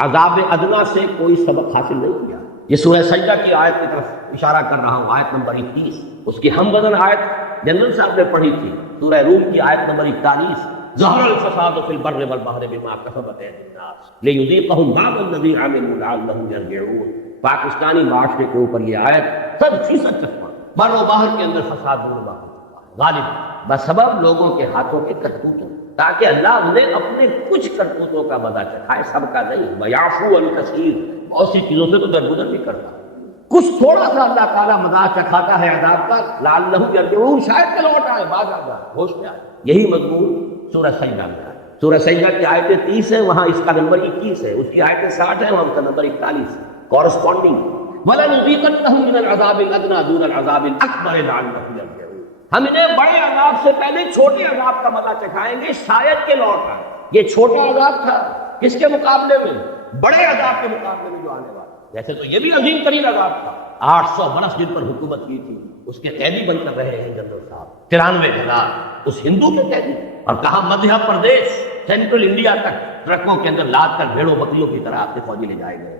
عذاب ادنا سے کوئی سبق حاصل نہیں کیا۔ یہ سورہ سجدہ کی آیت کی طرف اشارہ کر رہا ہوں، آیت نمبر 21، اس کی ہم وزن آیت جنرل صاحب نے پڑھی تھی، سورہ روم کی آیت نمبر 41، ظہر الفساد فی البر والبحر بما کسبت ایدی الناس لیذیقہم بعض الذی عملوا لعلہم یرجعون۔ پاکستانی معاشرے کے اوپر یہ آیت 100% چسپاں، بر و بحر کے اندر فساد دور باہر غالب بسبب لوگوں کے ہاتھوں کے کرتوتوں۔ تاکہ اللہ انہیں اپنے کچھ کرتوتوں کا مزہ چکھائے، سب کا نہیں، ویعفو عن کثیر، بہت سی چیزوں سے تو درگزر بھی کرتا ہے، کچھ تھوڑا سا اللہ تعالیٰ مزہ چکھاتا ہے عذاب کا، لعلہم یرجعون، شاید کہ لوٹ آئے، باز آ جائے، ہوش میں آئے۔ یہی مضمون سورہ سجدہ میں ہے۔ سورہ سجدہ کی آیتیں 30 ہے، وہاں اس کا نمبر 21 ہے، اس کی آیتیں 60 ہے، وہاں اس کا نمبر 41 ہے، کورسپونڈنگ۔ وَلَنُذِيقَنَّهُم مِّنَ الْعَذَابِ الْأَدْنَىٰ دُونَ الْعَذَابِ الْأَكْبَرِ لَعَلَّهُمْ يَرْجِعُونَ، ہم انہیں بڑے عذاب سے پہلے چھوٹے عذاب کا مزہ چکھائیں گے، شاید کہ لوٹ آئے۔ یہ چھوٹا عذاب تھا کس کے مقابلے میں؟ بڑے عذاب کے مقابلے میں جو آنے والا، ویسے تو یہ بھی عظیم ترین عذاب تھا، 800 برس جن پر حکومت کی تھی، اس کے قیدی بن کر رہے ہیں جنرل صاحب، 93,000 اس ہندو کے قیدی، اور کہا مدھیہ پردیش سینٹرل انڈیا تک ٹرکوں کے اندر لاد کر بھیڑوں بکریوں کی طرح آپ کے فوجی لے جائے گئے،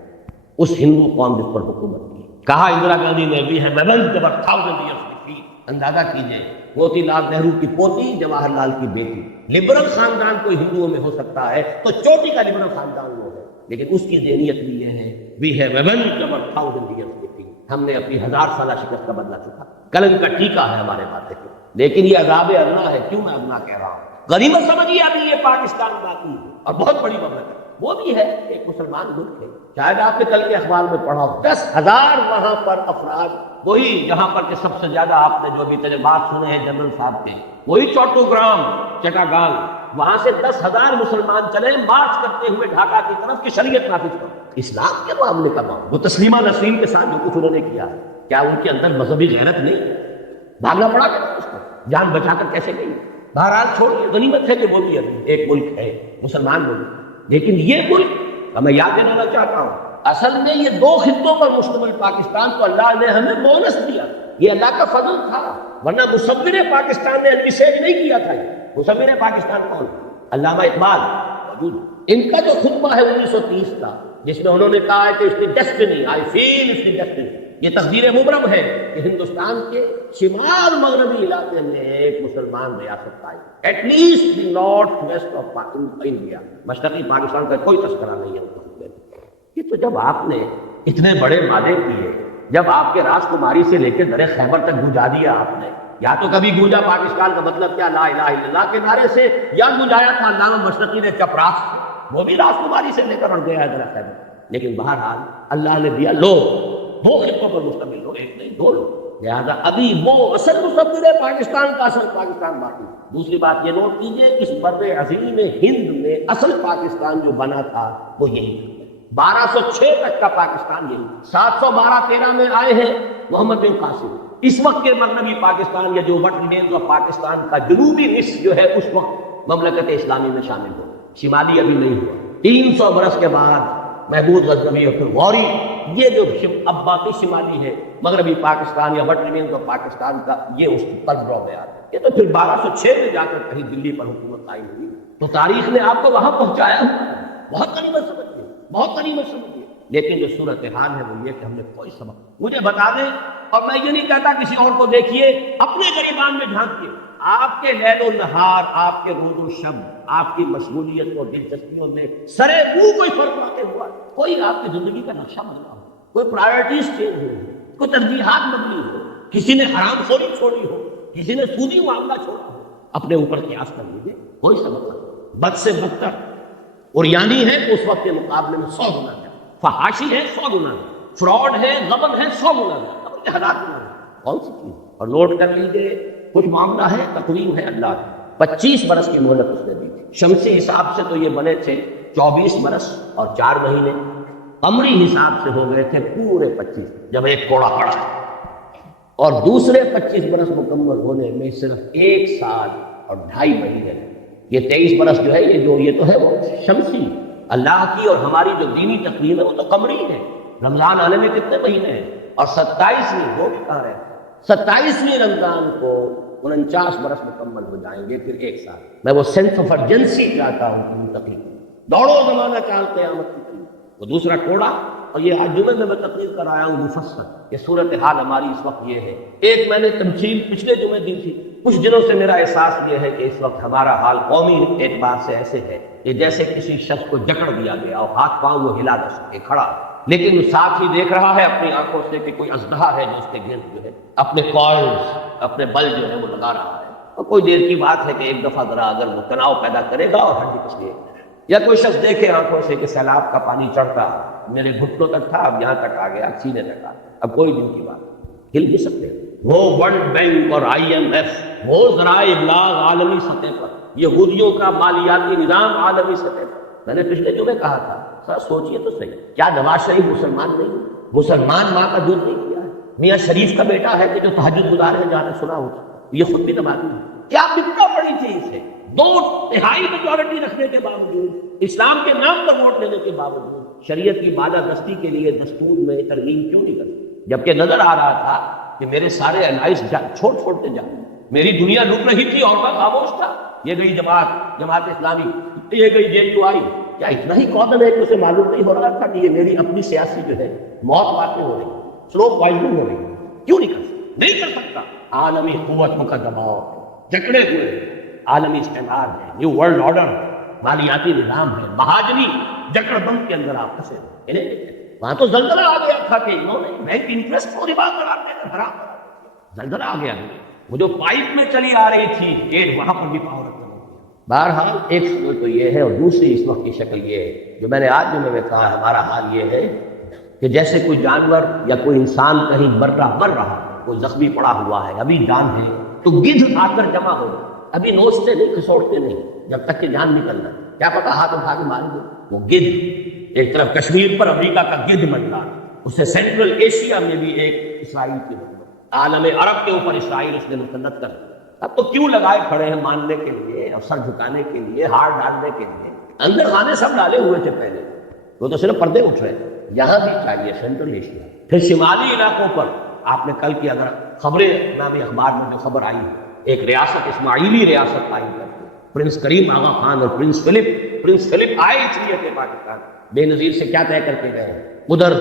اس ہندو قوم جس پر حکومت کی۔ کہا اندرا گاندھی نے بھی ہے اندازہ کیجئے، موتی لال نہرو کی پوتی، جواہر لال کی بیٹی، لبرل خاندان کوئی ہندوؤں میں ہو سکتا ہے تو چوٹی کا لبرل خاندان وہ ہے، لیکن اس کی ذہنیت بھی یہ ہے we have avenged our 1000 years defeat، ہم نے اپنی 1000 سالہ شکست کا بدلہ چکا، کلنگ کا ٹیکا ہے ہمارے ماتھے پہ، لیکن یہ عذاب ادنا ہے۔ کیوں میں ادنا کہہ رہا ہوں؟ غنیمت سمجھیے ابھی یہ پاکستان باقی ہے اور بہت بڑی مملکت ہے، وہ بھی ہے ایک مسلمان ملک ہے، شاید آپ نے کل کے اخبار میں پڑھا ہو 10,000 وہاں پر افراد، وہی جہاں پر کہ سب سے زیادہ آپ نے جو بھی تجربات سنے ہیں جنرل صاحب کے، وہی چوٹوگرام چٹاگانگ، وہاں سے 10,000 مسلمان چلے مارچ کرتے ہوئے ڈھاکہ کی طرف کہ شریعت نافذ کرو، اسلام کے معاملے کا معاملہ۔ وہ تسلیمہ نسرین کے ساتھ جو کچھ انہوں نے کیا، کیا ان کے اندر مذہبی غیرت نہیں؟ بھاگنا پڑا کہ اس کو جان بچا کر کیسے گئی؟ بہرحال چھوڑیے، غنیمت ہے کہ وہ بھی ایک ملک ہے، مسلمان ملک، لیکن یہ ملک میں یاد دلانا چاہتا ہوں، اصل میں یہ 2 خطوں پر مشتمل پاکستان کو اللہ نے ہمیں بونس دیا، یہ اللہ کا فضل تھا، ورنہ مصور پاکستان نے انویسیج نہیں کیا تھا۔ مصور پاکستان کون؟ علامہ اقبال موجود، ان کا جو خطبہ ہے 1930 کا، جس میں انہوں نے کہا ہے کہ اس کی ڈیسٹنی، آئی فیل اس کی ڈیسٹنی، یہ تقدیر مبرم ہے کہ ہندوستان کے شمال مغربی علاقے میں ایک مسلمان ریاست آئی، at least the north west of India, مشرقی پاکستان کا کوئی تذکرہ نہیں ہے۔ یہ تو جب آپ نے اتنے بڑے وعدے کیے، جب آپ کے راجکماری سے لے کے در خیبر تک گونجا دیا آپ نے، یا تو کبھی گونجا پاکستان کا مطلب کیا لا الہ الا اللہ کے نعرے سے، یا گونجایا تھا علامہ مشرقی نے چپراس سے، وہ بھی راجکماری سے لے کر اڑ گیا در خیبر، لیکن بہرحال اللہ نے دیا، لو 2 خطوں پر مشتمل ہو، ایک نہیں 2 لوگ، لہٰذا ابھی وہ اصل مصور پاکستان کا اصل پاکستان باقی۔ دوسری بات یہ نوٹ کیجئے، اس بر عظیم ہند میں اصل پاکستان جو بنا تھا وہ یہی تھا، 1206 تک کا پاکستان یہی، 712-13 میں آئے ہیں محمد بن قاسم، اس وقت کے مغربی پاکستان یا جو وٹ ریمینز آف پاکستان کا جنوبی نصف جو ہے اس وقت مملکت اسلامی میں شامل ہو، شمالی ابھی نہیں ہوا۔ 300 برس کے بعد محمود غزنوی اور پھر غوری، یہ جو اب باقی شمالی ہے مغربی پاکستان یا وٹ ریمینز آف پاکستان کا، یہ اس پر ڈرا گیا، یہ تو پھر 1206 میں جا کر کہیں دلی پر حکومت قائم ہوئی، تو تاریخ نے آپ کو وہاں پہنچایا ہوا ہے، بہت غنیمت سمجھیے، بہت غنیمت سمجھیے، لیکن جو صورتحال ہے وہ یہ کہ ہم نے کوئی سبق، مجھے بتا دیں، اور میں یہ نہیں کہتا کسی اور کو دیکھیے، اپنے گریبان میں جھانکیے، آپ کے لیل و نہار، آپ کے روز و شب، آپ کی مشغولیت اور دلچسپیوں میں سرے منہ کوئی فرق واقع ہوا، کوئی آپ کی زندگی کا نقشہ بدلا ہو، کوئی پرائرٹیز چینج ہوئی ہو، کوئی ترجیحات بدلی ہو، کسی نے حرام خوری چھوڑی ہو، کسی نے سودی معاملہ چھوڑا ہو، اپنے اوپر قیاس کر لیجیے، کوئی سبق نہیں، بد سے بدتر، اور یعنی ہے کہ اس وقت کے مقابلے میں 100 گنا ہے، فحاشی ہے 100 گنا ہے، فراڈ ہے، غبن ہے 100 گنا ہے، اب 1000 گنا ہے، کون سی چیز؟ اور نوٹ کر لیجیے، کچھ معاملہ ہے، تقویم ہے اللہ کی، 25 برس کی مہلت اس نے دی تھی، شمسی حساب سے تو یہ بنے تھے 24 برس اور 4 مہینے، قمری حساب سے ہو گئے تھے پورے 25، جب ایک کوڑا پڑا، اور دوسرے 25 برس مکمل ہونے میں صرف 1 سال اور 2.5 مہینے، یہ 23 برس جو ہے یہ تو ہے وہ شمسی، اللہ کی اور ہماری جو دینی تقویم ہے وہ تو قمری ہے، رمضان آنے میں کتنے مہینے ہیں، اور 27ویں وہ بھی کہہ رہے ہیں 27ویں رمضان کو 49 برس مکمل ہو جائیں گے، پھر 1 سال۔ میں وہ سینس آف ارجنسی چاہتا ہوں کہ منتقل دوڑو زمانہ چال قیامت کی طرف، وہ دوسرا کوڑا، اور یہ آج جمعے میں تقریر کر آیا ہوں مفصل، یہ صورتحال ہماری اس وقت یہ ہے۔ ایک میں نے تمثیل پچھلے جمعے دی تھی، کچھ دنوں سے میرا احساس یہ ہے کہ اس وقت ہمارا حال قومی اعتبار سے ایسے ہے کہ جیسے کسی شخص کو جکڑ دیا گیا اور ہاتھ پاؤں وہ ہلا نہ سکے، کھڑا، لیکن ساتھ ہی دیکھ رہا ہے اپنی آنکھوں سے کہ کوئی اژدہا ہے جو اس کے گرد جو ہے اپنے کوائلز، اپنے بل جو ہے وہ لگا رہا ہے، اور کوئی دیر کی بات ہے کہ ایک دفعہ ذرا اگر وہ تناؤ پیدا کرے گا اور ہڈی کس لیے، یا کوئی شخص دیکھے آنکھوں سے کہ سیلاب کا پانی چڑھتا میرے گھٹنوں تک تھا، اب یہاں تک آ گیا، سینے تک آ گیا، اب کوئی دن کی بات ہل بھی سکتے ہیں۔ وہ ورلڈ بینک اور IMF، وہ ذرائع ابلاغ عالمی سطح پر، یہودیوں کا مالیاتی نظام عالمی سطح پر، میں نے پچھلے جمعے کہا تھا، سر سوچئے تو صحیح، کیا نواز شریف مسلمان نہیں، مسلمان ماں کا دودھ نہیں پیا ہے؟ میاں شریف کا بیٹا ہے کہ جو تہجد گزار ہے، جہاں نے سنا ہوتا، یہ خود بھی نمازی ہے، کیا بکتا پڑی تھی اسے 2/3 میجورٹی رکھنے کے باوجود، اسلام کے نام پر ووٹ لینے کے باوجود شریعت کی بالادستی کے لیے دستور میں ترمیم کیوں نہیں کرتی؟ جبکہ نظر آ رہا تھا کہ میرے سارے الائز چھوڑتے جا، میری دنیا لٹ رہی تھی اور میں خاموش تھا، یہ گئی جماعت اسلامی، یہ گئی JUI، کیا اتنا ہی کامن ہے کہ اسے معلوم نہیں ہو رہا تھا کہ یہ میری اپنی سیاسی جو ہے موت واقع ہو رہی ہے، سلو پوائزننگ ہو رہی ہے؟ کیوں نہیں کر سکتا؟ عالمی قوتوں کا دباؤ، جکڑے ہوئے عالمی استعمار ہے، نیو ورلڈ آرڈر، مالیاتی نظام ہے، مہاجنی جکڑ بند کے اندر آپ پھنسے ہوئے۔ وہاں تو زلزلہ آ گیا تھا کہ انہوں نے بینک انٹرسٹ کو ربا قرار دے کر حرام قرار دیا، زلزلہ آ گیا، وہ جو پائپ میں چلی آ رہی تھی ایڈ، وہاں پر بھی پاور رکھنا ہو گیا۔ بہرحال ایک شکل تو یہ ہے، اور دوسری اس وقت کی شکل یہ ہے جو میں نے آج میں کہا، ہمارا حال یہ ہے کہ جیسے کوئی جانور یا کوئی انسان کہیں مر رہا، کوئی زخمی پڑا ہوا ہے، ابھی جان ہے تو گدھ آ کر جمع ہو، ابھی نوچتے نہیں، کھسوڑتے نہیں، جب تک کہ جان نکلنا، کیا پتا ہاتھ اٹھا کے ماریں گے وہ گدھ۔ ایک طرف کشمیر پر امریکہ کا گدھ منڈا، اس سے سینٹرل ایشیا میں بھی ایک اسرائیل کی حکومت، عالم عرب کے اوپر اسرائیل اس نے مسلط کر دیا۔ اب تو کیوں لگائے کھڑے ہیں ماننے کے لیے اور سر جھکانے کے لیے، ہار ڈالنے کے لیے، اندر خانے سب ڈالے ہوئے تھے پہلے، وہ تو صرف پردے اٹھ رہے۔ یہاں بھی چاہیے سینٹرل ایشیا، پھر شمالی علاقوں پر آپ نے کل کی اگر خبریں نامی اخبار میں جو خبر آئی ہے، ایک ریاست اسماعیلی ریاست قائم کر کے پرنس کریم آغا خان اور پرنس فلپ آئے اس لیے کہ پاکستان بے نظیر سے کیا طے کر کے گئے ہیں، ادھر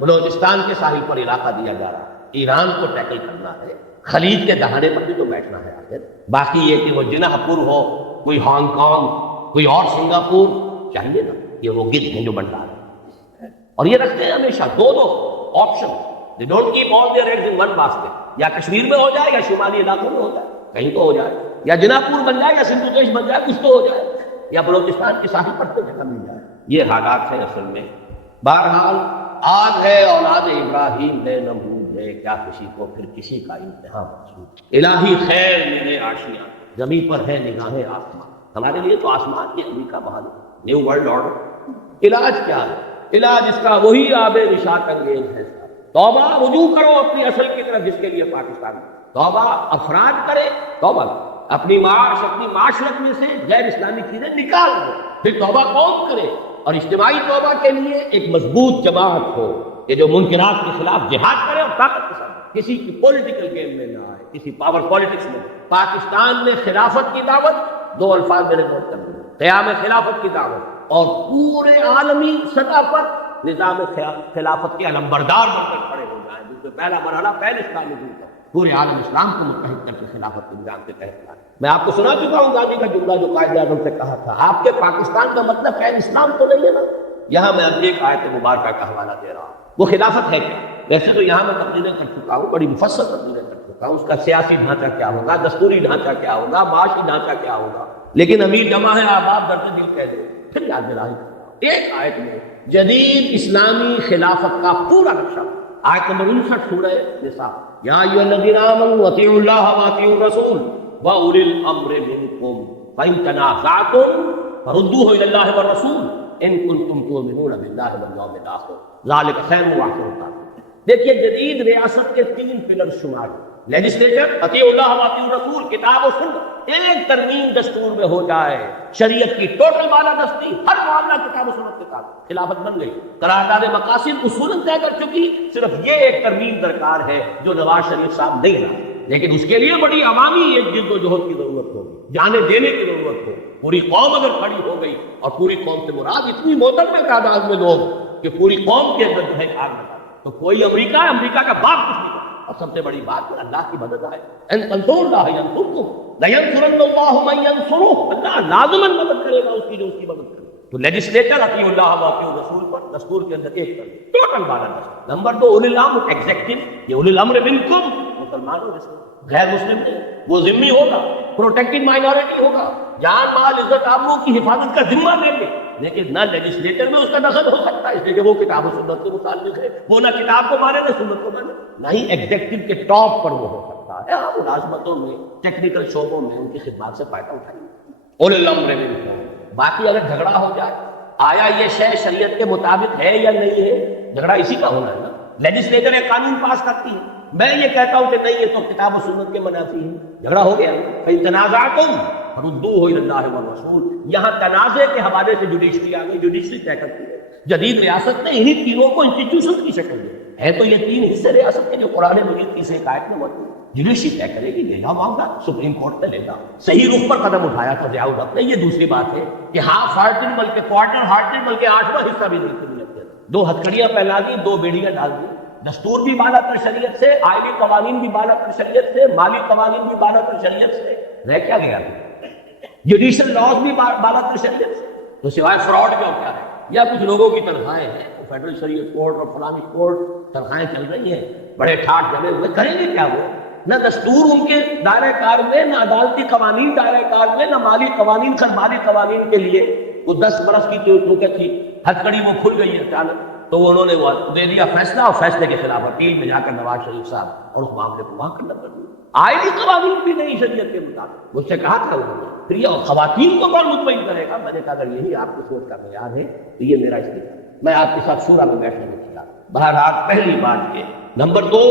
بلوچستان کے ساحل پر علاقہ دیا جا رہا ہے، ایران کو ٹیکل کرنا ہے، خلیج کے دہانے پر بھی تو بیٹھنا ہے آخر، باقی یہ کہ وہ جناح پور ہو، کوئی ہانگ کانگ، کوئی اور سنگاپور، چاہیے نا، یہ وہ گدھ ہیں جو بنڈا رہے ہیں، اور یہ رکھتے ہیں ہمیشہ دو option, they don't keep all their eggs in one basket، یا کشمیر میں ہو جائے یا شمالی علاقوں میں ہو جائے، کہیں تو ہو جائے، یا جناح پور بن جائے یا سندھ دیش بن جائے، کچھ تو ہو جائے، یا بلوچستان کے ساحل پر تو جگہ مل جائے۔ یہ حالات ہیں اصل میں۔ بہرحال آج ہے اولاد ابراہیم ہے، نمرود ہے، کیا کسی کو پھر کسی کا امتحان مقصود، الہی خیر میرے آشیاں، زمین پر ہے نگاہیں آسمان، ہمارے لیے تو آسمان کی امریکہ بحال، نیو ورلڈ آرڈر۔ علاج کیا ہے؟ علاج اس کا وہی آب نشاط انگیز ہے، توبہ، رجوع کرو اپنی اصل کی طرف جس کے لیے پاکستان میں توبہ افراد کرے، توبہ اپنی معاشرت میں سے غیر اسلامی چیزیں نکال دو، پھر توبہ قوم کرے، اور اجتماعی توبہ کے لیے ایک مضبوط جماعت ہو کہ جو منکرات کے خلاف جہاد کرے اور طاقت کے ساتھ، کسی کی پولیٹیکل گیم میں نہ آئے، کسی پاور پالیٹکس میں۔ پاکستان میں خلافت کی دعوت، دو الفاظ میرے نوٹ کر دیں، قیام خلافت کی دعوت، اور پورے عالمی سطح پر نظام خلافت کے علمبردار بن کر کھڑے ہو جائیں، جس میں پہلا مرحلہ پہلے اسلام نزول کا، پورے عالم اسلام کو متحد کر کے خلافت کے نظام کے تحت لائیں۔ میں آپ کو سنا چکا ہوں گاندھی کا جملہ جو قائد اعظم سے کہا تھا، آپ کے پاکستان کا مطلب خیر اسلام تو نہیں ہے نا۔ یہاں میں اب ایک آیت مبارکہ کا حوالہ دے رہا ہوں، وہ خلافت ہے کیا؟ ویسے تو یہاں میں تقریریں کر چکا ہوں، بڑی مفصل تقریریں کر چکا ہوں، اس کا سیاسی ڈھانچہ کیا ہوگا، دستوری ڈھانچہ کیا ہوگا، معاشی ڈھانچہ کیا ہوگا، لیکن امیر جمع ہے آپ درد دل کہہ دیں، پھر یاد دلائی ایک آیت میں جدید اسلامی خلافت کا پورا نقشہ، آیت نمبر 59 سورہ نساء، یا ایھا الذین آمنوا اطیعوا اللہ واطیعوا الرسول واولی الامر منکم فإن تنازعتم فردوه الی اللہ والرسول ان کنتم تؤمنون باللہ والیوم الآخر ذلک خیر واحسن۔ دیکھیے جدید ریاست کے 3 پلر شمار، لیجسلیچر، اطیعوا اللہ واطیعوا الرسول، کتاب و سنت، ایک ترمیم دستور میں ہو جائے، شریعت کی ٹوٹل بالادستی، ہر معاملہ کتاب و سنت کے ساتھ، خلافت بن گئی، قرارداد مقاصد اصولاً طے کر چکی، صرف یہ ایک ترمیم درکار ہے جو نواز شریف صاحب نہیں رہا، لیکن اس کے لیے بڑی عوامی ایک جد و جہد کی ضرورت ہوگی، جانے دینے کی ضرورت ہو، پوری قوم اگر کھڑی ہو گئی، اور پوری قوم سے مراد اتنی محترم تعداد میں لوگ کہ پوری قوم کے اندر جو ہے آگ لگا، تو کوئی امریکہ کا باپ کچھ نہیں کرتا، اور سب سے بڑی بات ہے اللہ کی مدد آئے، ان تنصروا اللہ ینصرکم لینصرن اللہ من ینصرہ، اللہ لازماً مدد کرے گا اس کی جو اس کی مدد کرے۔ تو لیجسلیچر اطیعوا اللہ واطیعوا الرسول پر دستور کے اندر ایک کر ٹوٹل بالادستی۔ نمبر 2 اولی الامر ایگزیکٹو، یہ اولی الامر منکم، مسلمانوں جس غیر مسلم نہیں، وہ ذمہ ہوگا پروٹیکٹنگ مائنورٹی ہوگا، جان مال عزت آبرو کی حفاظت کا ذمہ لیں گے، لیکن نہ لیجسلیٹر میں اس کا دخل ہو سکتا ہے، اس لیے کہ وہ کتاب و سنت کے متعلق ہے، وہ نہ کتاب کو مانے نہ سنت کو مانے، نہ ہی ایگزیکٹو کے ٹاپ پر وہ ہو سکتا ہے۔ ہاں ملازمتوں میں ٹیکنیکل شعبوں میں ان کی خدمات سے فائدہ اٹھائیں گے، اولي الامر منکم۔ باقی اگر جھگڑا ہو جائے آیا یہ شے شریعت کے مطابق ہے یا نہیں ہے، جھگڑا اسی کا ہونا ہے نا۔ لیجسلیٹر ایک قانون پاس کرتی ہے، میں یہ کہتا ہوں کہ نہیں یہ تو کتاب و سنت کے منافی ہے، جھگڑا ہو گیا۔ فَإِن تَنَازَعْتُمْ فَرُدُّوهُ إِلَى اللَّهِ وَالرَّسُولِ، یہاں تنازع کے حوالے سے جوڈیشری آ گئی، جوڈیشری طے کرتی ہے۔ جدید ریاست نے انہی تینوں کو انسٹیٹیوشن کی شکل دی ہے، تو یہ تین حصے ریاست کے جو قرآن مجید کی ایک آیت میں موجود ہے۔ جوڈیشری طے کرے گی، لے جاؤ معاملہ سپریم کورٹ میں لے جاؤ۔ صحیح رخ پر قدم اٹھایا تھا ضیاء الحق نے۔ یہ دوسری بات ہے کہ ہاف ہارٹڈ بلکہ کوارٹر ہارٹڈ بلکہ 8واں حصہ بھی نہیں کیا، دو ہتھکڑیاں پھیلا دی، دو بیڑیاں ڈال دی، دستور بھی بالا تر شریعت سے، آئینی قوانین بھی بالا تر شریعت سے، مالی قوانین بھی بالا تر شریعت سے، رہ کیا گیا؟ جوڈیشل لاز بھی بالا تر شریعت سے، تو سوائے فراڈ کا کیا ہے؟ یا کچھ لوگوں کی تنخواہیں ہیں، فیڈرل شریعت کورٹ اور فلانی کورٹ تنخواہیں چل رہی ہیں، بڑے ٹھاٹ جمے ہوئے، کریں گے کیا وہ؟ نہ دستور ان کے دائرہ کار میں، نہ عدالتی قوانین دائرہ کار میں، نہ مالی قوانین مالی قوانین کے لیے۔ وہ 10 برس کی جو تھی ہتھکڑی وہ کھل گئی ہے اچانک، تو انہوں نے وہ دے دیا فیصلہ، اور فیصلے کے خلاف اپیل میں جا کر نواز شریف صاحب اور اس معاملے کو وہاں کرنا پڑ گیا۔ آئینی قوانین بھی نہیں شریعت کے مطابق، مجھ سے کہا تھا انہوں نے، پھر یہ خواتین کو کون مطمئن کرے گا؟ میں نے کہا اگر یہی آپ کو سوچ کا معیار ہے تو یہ میرا استعفا، میں آپ کے ساتھ شورا میں بیٹھنے میں کیا۔ بہرحال پہلی بات یہ، نمبر 2،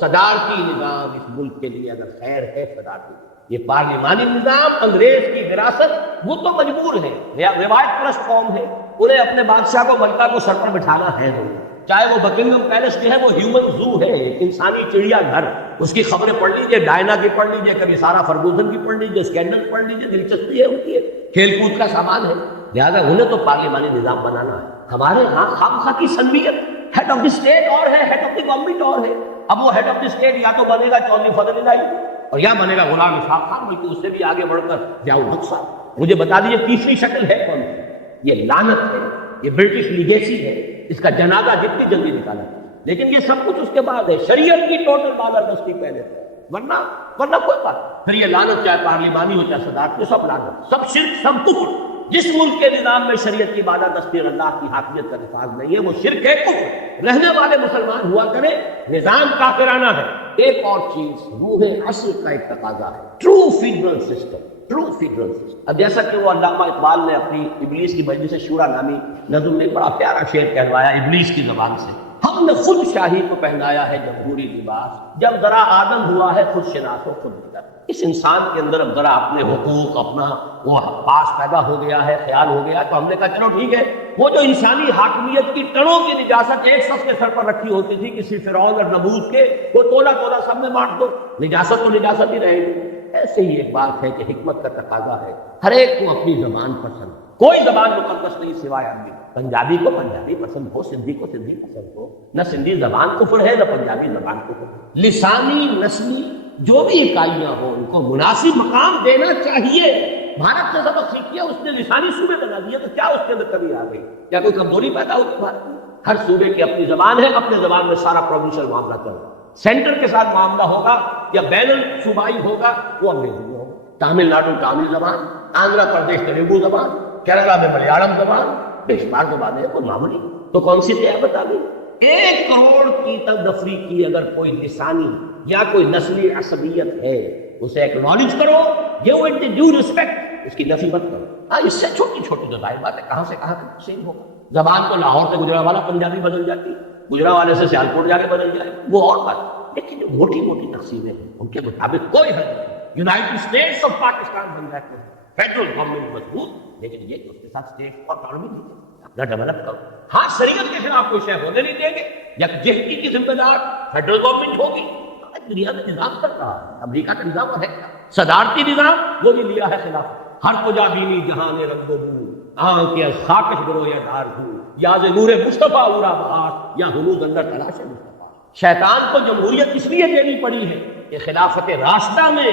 صدارتی نظام اس ملک کے لیے اگر خیر ہے صدارتی، یہ پارلیمانی نظام انگریز کی وراثت، وہ تو مجبور ہے، روایت پرست قوم ہے، انہیں اپنے بادشاہ کو ملکہ کو سر پر بٹھانا ہے ضرور، چاہے وہ بکنگھم پیلس جو ہے وہ ہیومن زو ہے، ایک انسانی چڑیا گھر، اس کی خبریں پڑھ لیجئے، ڈائنا کی پڑھ لیجئے، کبھی سارا فرگوسن کی پڑھ لیجئے، اسکینڈل پڑھ لیجئے، دلچسپی ہے ان کی، کھیل کود کا سامان ہے، لہٰذا انہیں تو پارلیمانی نظام بنانا ہے۔ ہمارے ہاں خواہ کی سنویت، ہیڈ آف دی اسٹیٹ اور ہے، ہیڈ آف دی گورنمنٹ اور ہے۔ اب وہ ہیڈ آف دی اسٹیٹ یا تو بنے گا چودھری فضل الہی اور یا بنے گا غلام اسحاق خان، بلکہ اس سے بھی آگے بڑھ کر ضیاء الحق صاحب۔ مجھے بتا دیجیے تیسری شکل ہے کون سی؟ یہ لعنت ہے، یہ برٹش لیگیسی ہے، اس کا جنازہ جتنی جلدی نکالا ہے، لیکن یہ سب کچھ اس کے بعد ہے، شریعت کی ٹوٹل بالادستی پہلے سے، ورنہ کوئی بات۔ پھر یہ لعنت چاہے پارلیمانی ہو چاہے صدارتی، سب لعنت، سب شرک، سب کفر۔ جس ملک کے نظام میں شریعت کی بالادستی اور اللہ کی حاکمیت کا نفاذ نہیں ہے وہ شرک ہے، کفر۔ رہنے والے مسلمان ہوا کرے، نظام کافرانہ ہے۔ ایک اور چیز روح اصل کا ایک تقاضا ہے، true federal system, true federal system. اب جیسا کہ وہ علامہ اقبال نے اپنی ابلیس کی مجلس شورا نامی نظم میں بڑا پیارا شعر کہلوایا ابلیس کی زبان سے، ہم نے خود شاہی کو پہنایا ہے جمہوری لباس، جب ذرا آدم ہوا ہے خود شناس و خود نگر۔ اس انسان کے اندر اب ذرا اپنے حقوق، اپنا وہ پاس پیدا ہو گیا ہے، خیال ہو گیا، تو ہم نے کہا چلو ٹھیک ہے، وہ جو انسانی حاکمیت کی ٹنوں کی نجاست ایک شخص کے سر پر رکھی ہوتی تھی کسی فرعون اور نمرود کے، وہ تولا تولا سب میں بانٹ دو، نجاست تو نجاست ہی رہے گی۔ ایسے ہی ایک بات ہے کہ حکمت کا تقاضا ہے، ہر ایک کو اپنی زبان پسند، کوئی زبان مقدس نہیں سوائے عربی۔ پنجابی کو پنجابی پسند ہو، سندھی کو سندھی پسند ہو، نہ سندھی زبان کفر ہے نہ پنجابی زبان کفر ہے۔ لسانی، نسلی جو بھی اکائیاں ہوں ان کو مناسب مقام دینا چاہیے۔ بھارت سے سبق سیکھیے، اس نے لسانی صوبے بنا دیے تو کیا اس کے اندر کمی آ گئی؟ کیا کوئی کمزوری پیدا ہوئی بھارت میں؟ ہر صوبے کی اپنی زبان ہے، اپنے زبان میں سارا پروونشل معاملہ چل رہا ہے، سینٹر کے ساتھ معاملہ ہوگا یا بین الصوبائی ہوگا وہ انگریزی میں ہوگا۔ تامل ناڈو تامل زبان، آندھرا پردیش تیلگو زبان، کیرلا میں ملیالم زبان، بے شمار زبانیں ہیں، کوئی معمولی تو کون سی طے بتا دی؟ 1 کروڑ کی تفریح کی اگر کوئی لسانی یا کوئی نسلی عصبیت ہے اسے ایکنالج کرو، give it the due respect, اس کی نفی مت کرو۔ اس سے چھوٹی چھوٹی جو ظاہر بات ہے کہاں سے کہاں تک چینج ہوگا۔ زبان تو لاہور سے گجرانوالہ پنجابی بدل جاتی، گجرانوالے سے سیالکوٹ جا کے بدل جائے، وہ اور بات، لیکن جو موٹی موٹی تقسیمیں ہیں ان کے مطابق کوئی حل نہیں۔ یونائٹڈ اسٹیٹس آف پاکستان بن جاتے ہیں، فیڈرل گورنمنٹ مضبوط، لیکن یہ کہ اس کے ساتھ اسٹیٹ کو اٹانومی دی اپنا ڈیولپ کرو۔ ہاں شریعت کے خلاف کوئی شے ہونے نہیں دیں گے، یکجہتی کی ذمہ دار فیڈرل گورنمنٹ ہوگی۔ دنیا میں نظام کر رہا ہے، امریکہ کا نظام ہے صدارتی نظام، وہ بھی لیا ہے خلاف۔ ہر کجا بینی جہان رنگ و بو، آنکھ کے خاکش گرو یا دار ہوں، یا ز نور مصطفیٰ اورا بہار، یا ہنوز اندر تلاش مصطفیٰ۔ شیطان کو جمہوریت اس لیے دینی پڑی ہے کہ خلافت راستہ میں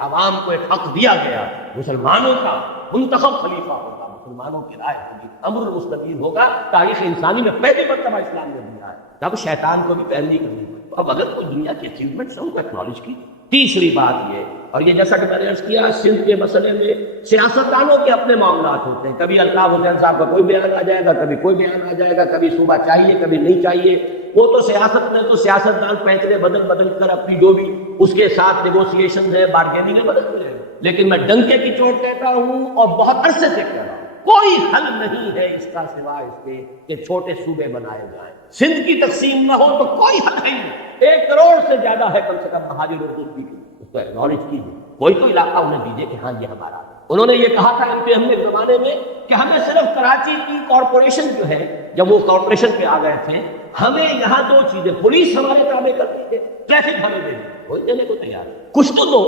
عوام کو ایک حق دیا گیا، مسلمانوں کا منتخب خلیفہ ہوگا، مسلمانوں کی رائے ہوگی، امر المستقیم ہوگا، تاریخ انسانی میں پہلی مرتبہ اسلام نے دیا ہے، تب شیطان کو بھی پیروی کرنی ہے۔ اب اگر کوئی دنیا کی اچیومنٹس ہیں ان کو ایکنالج کی، تیسری بات یہ، اور یہ جیسا کہ میں نے عرض کیا، سندھ کے مسئلے میں سیاستدانوں کے اپنے معاملات ہوتے ہیں، کبھی الطاف حسین صاحب کا کوئی بیان آ جائے گا، کبھی کوئی بیان آ جائے گا، کبھی صوبہ چاہیے کبھی نہیں چاہیے، وہ تو سیاست میں تو سیاستدان فیصلے بدل کر اپنی جو بھی اس کے ساتھ نیگوسیشن ہے، بارگیننگ ہے، بدل کرے گا۔ لیکن میں ڈنکے کی چوٹ کہتا ہوں اور بہت عرصے سے کہہ رہا ہوں، کوئی حل نہیں ہے اس کا سوائے اس کے کہ چھوٹے صوبے بنائے جائیں۔ سندھ کی تقسیم نہ ہو تو کوئی حل نہیں۔ 1 کروڑ سے زیادہ ہے کم سے کم مہاجر اردو کی، اس کو ایکنالج کیجیے، کوئی تو علاقہ انہیں دیجیے کہ ہاں یہ ہمارا۔ انہوں نے یہ کہا تھا ہم ایک زمانے میں کہ ہمیں صرف کراچی کی کارپوریشن جو ہے، جب وہ کارپوریشن پہ آ گئے تھے، ہمیں یہاں 2 چیزیں، پولیس ہمارے تابع کرتی ہے، ٹریفک ہمیں دے دی، کوئی دینے کو تیار ہے۔ کچھ تو دو،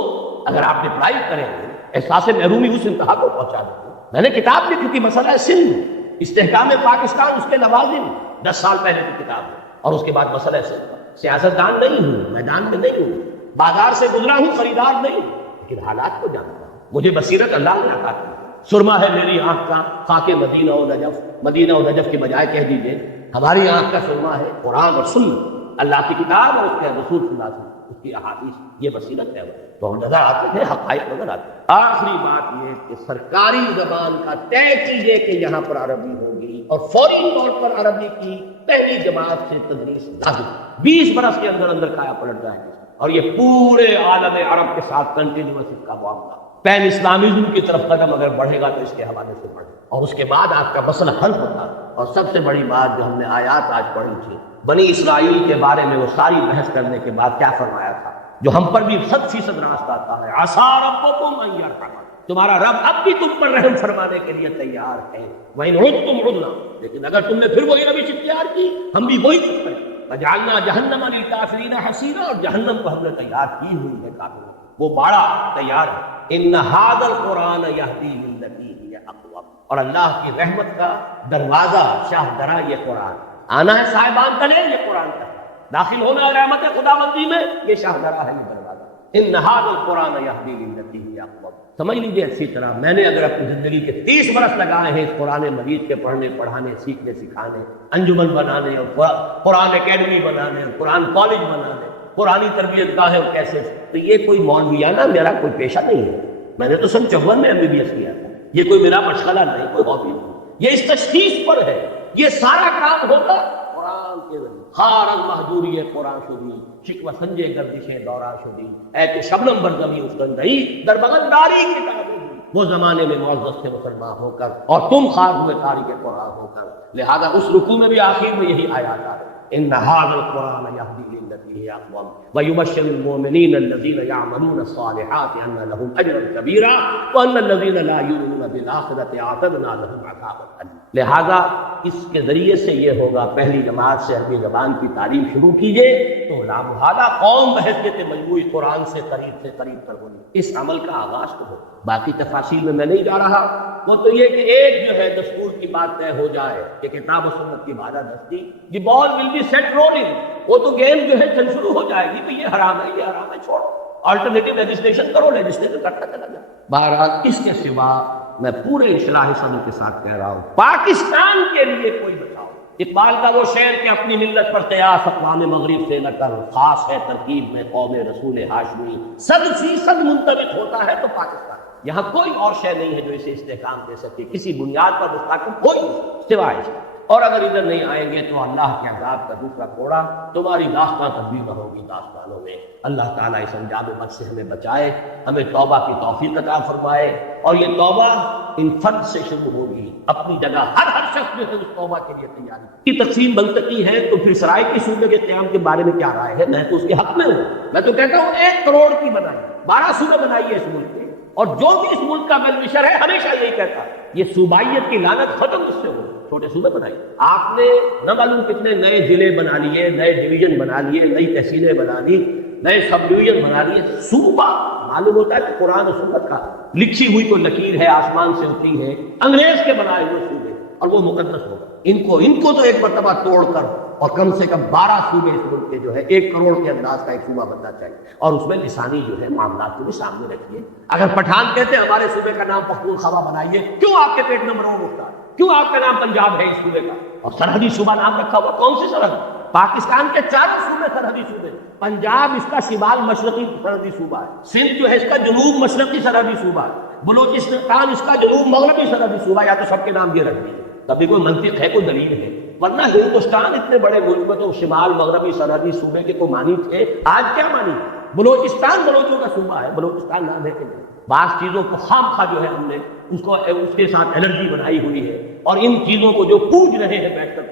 اگر آپ اپلائی کریں گے احساس محرومی اس انتہا کو پہنچا دیں گے۔ میں نے کتاب لکھی تھی، مسئلہ سندھ استحکام پاکستان، اس کے لوازم، 10 سال پہلے کی کتاب ہے، اور اس کے بعد مسئلہ سندھ۔ سیاستدان نہیں ہوں، میدان میں نہیں ہوں، بازار سے گزرا ہوں، خریدار نہیں، لیکن حالات کو جانتا ہوں، مجھے بصیرت اللہ نے عطا کی۔ سرما ہے میری آنکھ کا خاک مدینہ و نجف، مدینہ و نجف کے بجائے کہہ دیجئے ہماری آنکھ کا سرما ہے قرآن اور سنت، اللہ کی کتاب اور اس کے رسول صلی اللہ علیہ وسلم، اس کی احادیث، یہ بصیرت ہے تو ہم نظر آتے ہیں، حقائق نظر آتے ہیں۔ آخری بات یہ کہ سرکاری زبان کا طے کیجئے کہ یہاں پر عربی ہوگی، اور فوری طور پر عربی کی پہلی جماعت سے تدریس لازم، 20 برس کے اندر اندر کایا پلٹ جائے گا، اور یہ پورے عالم عرب کے ساتھ کنٹینیوس کا معاملہ، پین اسلامزم کی طرف قدم اگر بڑھے گا تو اس کے حوالے سے بڑھے، اور اس کے بعد آپ کا مسئلہ حل ہوتا۔ اور سب سے بڑی بات جو ہم نے آیات آج پڑھی تھی، بنی اسرائیل کے بارے میں وہ ساری بحث کرنے کے بعد کیا فرمایا تھا، جو ہم پر بھی 100% راست آتا ہے، عسیٰ ربکم ان یرحم، تمہارا رب اب بھی تم پر رحم فرمانے کے لیے تیار ہے، وَإِنْ عُدْتُمْ عُدْنَا، لیکن اگر تم نے پھر وہی روش اختیار کی، ہم بھی وہی کچھ کریں۔ وَجَعَلْنَا جَهَنَّمَ لِلْكَافِرِينَ حَصِيرًا، اور جہنم کو ہم نے تیار کی ہوئی ہے کافروں، وہ باڑا تیار ہے۔ إِنَّ هَذَا الْقُرْآنَ يَهْدِي لِلَّتِي هِيَ أَقْوَمُ، اور اللہ کی رحمت کا دروازہ شاہ درا یہ قرآن، آنا ہے صاحبان تلے یہ قرآن کا، داخل ہونا ہے رحمت خداوندی میں، یہ شاہ درا ہے یہ دروازہ۔ إِنَّ هَذَا الْقُرْآنَ يَهْدِي لِلَّتِي هِيَ أَقْوَمُ، سمجھ لیجیے اچھی طرح، میں نے اگر اپنی زندگی کے 30 برس لگائے ہیں اس قرآن مجید کے پڑھنے پڑھانے سیکھنے سکھانے، انجمن بنانے اور قرآن اکیڈمی بنانے اور قرآن کالج بنانے، قرآنی تربیت گاہیں اور کیسے، تو یہ کوئی مولویانہ میرا کوئی پیشہ نہیں ہے، میں نے تو سن 54 میں MBBS کیا تھا، یہ کوئی میرا مشغلہ نہیں، کوئی ہابی نہیں، یہ اس تشخیص پر ہے، یہ سارا کام ہوگا قرآن کے ذریعے۔ خارج محجوری قرآن شدی، شکوہ سنجے گردش دورہ شدی، اے کہ شبنم برزمی افغان رہی، در بغلداری کی تعبیر، وہ زمانے میں معزز تھے مسلمان ہو کر، اور تم خار ہوئے تاریخ قرآن ہو کر، لہذا اس رکوع میں بھی آخر میں یہی آیات آ رہی، إِنَّ هَذَا الْقُرْآنَ يَهْدِي لِلَّتِي هِيَ أَقْوَمُ وَيُبَشِّرُ الْمُؤْمِنِينَ الَّذِينَ يَعْمَلُونَ الصَّالِحَاتِ أَنَّ لَهُمْ أَجْرًا كَبِيرًا وَأَنَّ الَّذِينَ لَا يُؤْمِنُونَ بِالْآخِرَةِ أَعْتَدْنَا لَهُمْ عَذَابًا أَلِيمًا۔ لہذا اس کے ذریعے سے یہ ہوگا، پہلی جماعت سے عربی زبان کی تعلیم شروع کیجئے تو لامحالہ قوم بحیثیت مجموعی قرآن سے قریب تر ہوگی، اس عمل کا آغاز تو ہو۔ باقی تفاصیل میں نہیں جا رہا، وہ تو یہ کہ ایک جو ہے دستور کی بات طے ہو جائے کہ کتاب و سنت کی بالہ دستی، دی بال ول بی سیٹ رولنگ، وہ تو گیم جو ہے چل شروع ہو جائے گی، تو یہ حرام ہے یہ حرام ہے، چھوڑو، آلٹرنیٹو لیجسلیشن کرو، لیجسلیشن کرتا چلا جائے۔ بہرحال اس کے سوا میں پورے انشراح صدر کے ساتھ کہہ رہا ہوں، پاکستان کے لیے کوئی بچاؤ۔ اقبال کا وہ شعر کہ اپنی ملت پر قیاس اقوام مغرب سے نہ کر، خاص ہے ترکیب میں قوم رسول ہاشمی، 100% منطبق ہوتا ہے تو پاکستان، یہاں کوئی اور شے نہیں ہے جو اسے استحکام دے سکے، کسی بنیاد پر مستحکم کوئی نہیں سوائے اس کے۔ اور اگر ادھر نہیں آئیں گے تو اللہ کے عذاب کا دوسرا کوڑا، تمہاری داستان تبدیل نہ ہوگی داستانوں میں۔ اللہ تعالیٰ اس انجام بد سے ہمیں بچائے، ہمیں توبہ کی توفیق عطا فرمائے، اور یہ توبہ ان فرد سے شروع ہوگی، اپنی جگہ ہر شخص جو ہے اس توبہ کے لیے تیاری کی تقسیم بن سکی ہے۔ تو پھر سرائے کی صوبے کے قیام کے بارے میں کیا رائے ہے؟ میں تو اس کے حق میں ہوں، میں تو کہتا ہوں 1 کروڑ کی بنائیے، 12 صوبے بنائیے اس ملک کے، اور جو بھی اس ملک کا ویل وشر ہے ہمیشہ یہی کہتا ہے یہ صوبائیت کی لعنت ختم اس سے ہو، چھوٹے صوبے بنائیے۔ آپ نے نہ معلوم کتنے نئے ضلع بنا لیے، نئے ڈویژن بنا لیے، نئی تحصیلیں بنا لی، نئے سب ڈویژن بنا لیے، صوبہ معلوم ہوتا ہے کہ قرآن و سنت کا لکھی ہوئی تو لکیر ہے، آسمان سے اتری ہے، انگریز کے بنائے ہوئے صوبے، اور وہ مقدس ہوگا۔ ان کو تو ایک مرتبہ توڑ کر، اور کم سے کم 12 صوبے اس ملک کے جو ہے 1 کروڑ کے انداز کا ایک صوبہ بننا چاہیے، اور اس میں لسانی جو ہے معاملات کو بھی سامنے رکھیے۔ اگر پٹھان کہتے ہیں ہمارے صوبے کا نام پختونخوا بنائیے، کیوں آپ کے پیٹ میں مرور اٹھتا ہے؟ کیوں آپ کا نام پنجاب ہے اس صوبے کا، اور سرحدی صوبہ نام رکھا ہوا؟ کون سی سرحد؟ پاکستان کے چاروں صوبے سرحدی صوبے، پنجاب اس کا شمال مشرقی سرحدی صوبہ ہے، سندھ جو ہے اس کا جنوب مشرقی سرحدی صوبہ ہے، بلوچستان اس کا جنوب مغربی سرحدی صوبہ، یا تو سب کے نام یہ رکھ دیے، کبھی کوئی منطق ہے، کوئی دلیل ہے؟ ورنہ ہندوستان اتنے بڑے ملک میں تو شمال مغربی سرحدی صوبے کے کوئی معنی تھے، آج کیا معنی؟ بلوچستان بلوچوں کا صوبہ ہے، بلوچستان نام ہے کہ بعض چیزوں کو خام خواہ جو ہے ہم نے اس کے ساتھ الرجی بنائی ہوئی ہے، اور ان چیزوں کو جو پوج رہے ہیں بیٹھ کر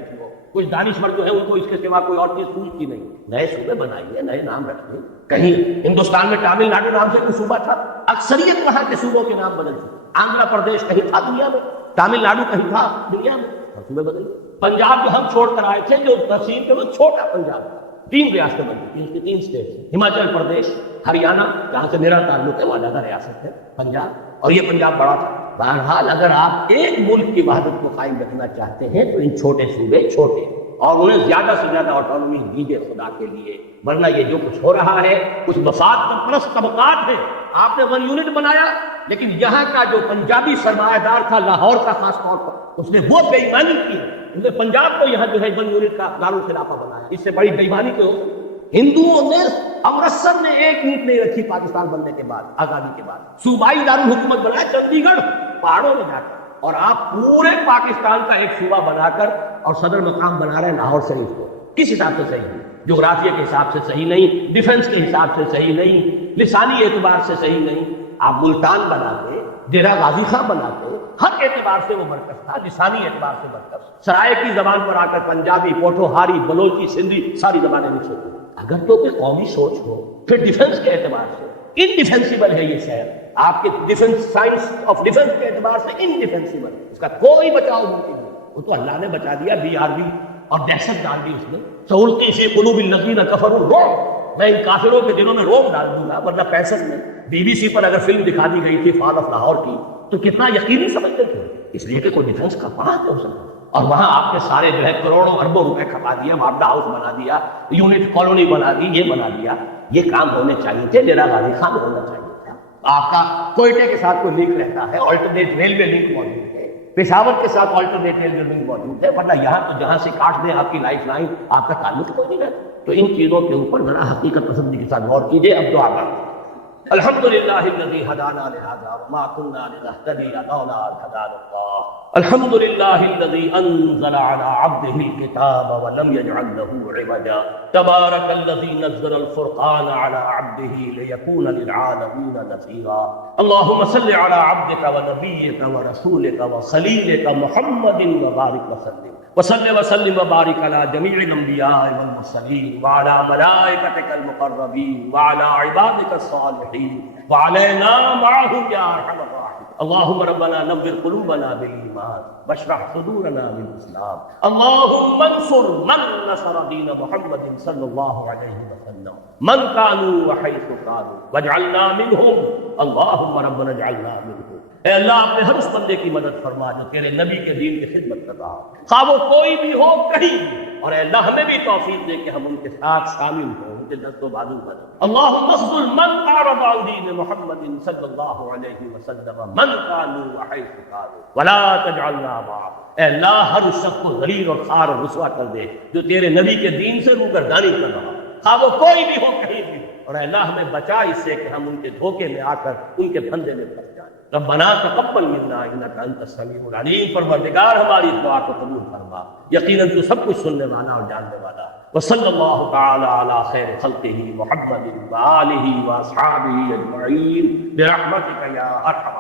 کچھ دانشور جو ہے ان کو اس کے سوا کوئی اور چیز پوچھتی نہیں، نئے صوبے بنائیے، نئے نام رکھیے۔ کہیں ہندوستان میں تامل ناڈو نام سے کوئی صوبہ تھا؟ اکثریت وہاں کے صوبوں کے نام بدل چکے، آندھرا پردیش کہیں تھا دنیا میں، تامل ناڈو کہیں تھا دنیا میں، اور صوبے بدل گئے۔ پنجاب جو ہم چھوڑ کر آئے تھے، جو تقسیم کے وقت چھوٹا پنجاب تھا، 3 ریاستیں بنی، اس کی 3 اسٹیٹ، ہماچل پردیش، ہریانہ جہاں سے میرا تعلق ہے، وہاں زیادہ ریاست ہے پنجاب، اور یہ پنجاب بڑا تھا۔ بہرحال اگر آپ ایک ملک کی وحدت کو قائم رکھنا چاہتے ہیں تو ان چھوٹے صوبے چھوٹے اور انہیں زیادہ سے زیادہ آٹونومی دیجیے خدا کے لیے، ورنہ یہ جو کچھ ہو رہا ہے کچھ مفاد پرست طبقات ہیں۔ آپ نے 1 یونٹ بنایا، لیکن یہاں کا جو پنجابی سرمایہ دار تھا لاہور کا خاص طور پر، اس نے وہ بے ایمانی کی، اس نے پنجاب کو یہاں جو ہے 1 یونٹ کا دارالخلافہ بنایا۔ اس سے بڑی بے ایمانی کیوں؟ ہندوؤں نے، امرتسر نے 1 اینٹ نہیں رکھی پاکستان بننے کے بعد، آزادی کے بعد، صوبائی دارالحکومت بنایا چندی گڑھ پہاڑوں میں جا کر، اور آپ پورے پاکستان کا ایک صوبہ بنا کر اور صدر مقام بنا رہے ہیں لاہور شریف کو۔ کس حساب سے صحیح نہیں؟ جغرافیہ کے حساب سے صحیح نہیں، ڈیفنس کے حساب سے صحیح نہیں، لسانی اعتبار سے صحیح نہیں۔ آپ ملتان بناتے، ڈیرہ غازی خاں بناتے، ہر اعتبار سے وہ مرکز تھا، لسانی اعتبار سے مرکز، سرائے کی زبان پر آ کر پنجابی، پوٹھوہاری، بلوچی، سندھی ساری زبانیں مکس ہوتی۔ اگر تو کوئی قومی سوچ ہو پھر ڈیفنس کے اعتبار سے انڈیفینسیبل ہے یہ شہر، آپ کے ڈیفنس، سائنس آف ڈیفنس کے اعتبار سے انڈیفینسیبل، اس کا کوئی بچاؤ ممکن نہیں۔ وہ تو اللہ نے بچا دیا، BRB اور دہشت ڈال دی اس نے، سہولتی فی قلوب الذین کفروا الرعب، میں ان کافروں کے دلوں میں رعب ڈال دوں گا۔ ورنہ 65 میں BBC پر اگر فلم دکھا دی گئی تھی فال آف لاہور کی تو کتنا یقینی سمجھتے تھے، اس لیے کہ کوئی ڈیفنس کا وہاں ہو سکتا، اور وہاں آپ کے سارے جو ہے کروڑوں اربوں روپے کھپا دیا، وابڈا ہاؤس بنا دیا، یونٹ کالونی بنا دی، یہ بنا دیا۔ یہ کام ہونے چاہیے تھے، ڈیرہ غازی خان ہونا چاہیے تھا۔ آپ کا کوئٹے کے ساتھ کوئی لنک رہتا ہے، آلٹرنیٹ ریلوے لنک موجود ہے، پشاور کے ساتھ آلٹرنیٹ ریلوے لنک موجود ہے، ورنہ یہاں تو جہاں سے کاٹ دیں آپ کی لائف لائن، آپ کا تعلق کوئی نہیں رہتا۔ تو ان چیزوں کے اوپر ذرا حقیقت پسندی کے ساتھ غور کیجیے۔ اب دعا کریں۔ الحمدللہ الذی ہدانا لہذا وما كنا لنہتدی لولا ان ہدانا اللہ، الحمدللہ الذی انزل علی عبدہ الکتاب ولم یجعل له عوجا، تبارک الذی نزل الفرقان علی عبدہ لیکون للعالمین نذیرا۔ اللہم صل علی عبدک ونبیک ورسولک وخلیلک محمد وبارک وسلم وصلی وسلم وبارک علی جمیع الانبیاء والمرسلین وعلی ملائکتک المقربین وعلی عبادک الصالحین وعلینا معهم یا ارحم الراحمین۔ اللہم ربنا نور قلوبنا بالایمان واشرح صدورنا بالاسلام، اللہم انصر من نصر دین محمد صلی اللہ علیہ وسلم من کانوا وحیث کانوا واجعلنا منہم، اللہم ربنا اجعلنا منہم۔ اے اللہ اپنے ہر اس بندے کی مدد فرما جو تیرے نبی کے دین کی خدمت کر رہا، خواہ وہ کوئی بھی ہو کہیں بھی، اور اے اللہ ہمیں بھی توفیق دے کہ ہم ان کے ساتھ شامل ہوں، ان کے دست و بازو بنیں۔ اللہم اخذل من اعرض عن دین محمد صلی اللہ علیہ وسلم من کانوا وحیث کانوا ولا تجعلنا معهم۔ اے اللہ ہر اس شخص کو ذلیل اور خوار اور رسوا کر دے جو تیرے نبی کے دین سے روگردانی کر رہا، خواہ وہ کوئی بھی ہو کہیں بھی، اور اے اللہ ہمیں بچا اس سے کہ ہم ان کے دھوکے میں آ کر ان کے پھندے میں پھنس جائیں۔ ربنا تقبل منا انک انت السمیع العلیم، پروردگار ہماری اس دعا کو قبول فرما، یقیناً تو سب کچھ سننے والا اور جاننے والا۔ وصلی اللہ تعالی علی خیر خلقہ محمد وآلہ واصحابہ اجمعین برحمتک یا ارحم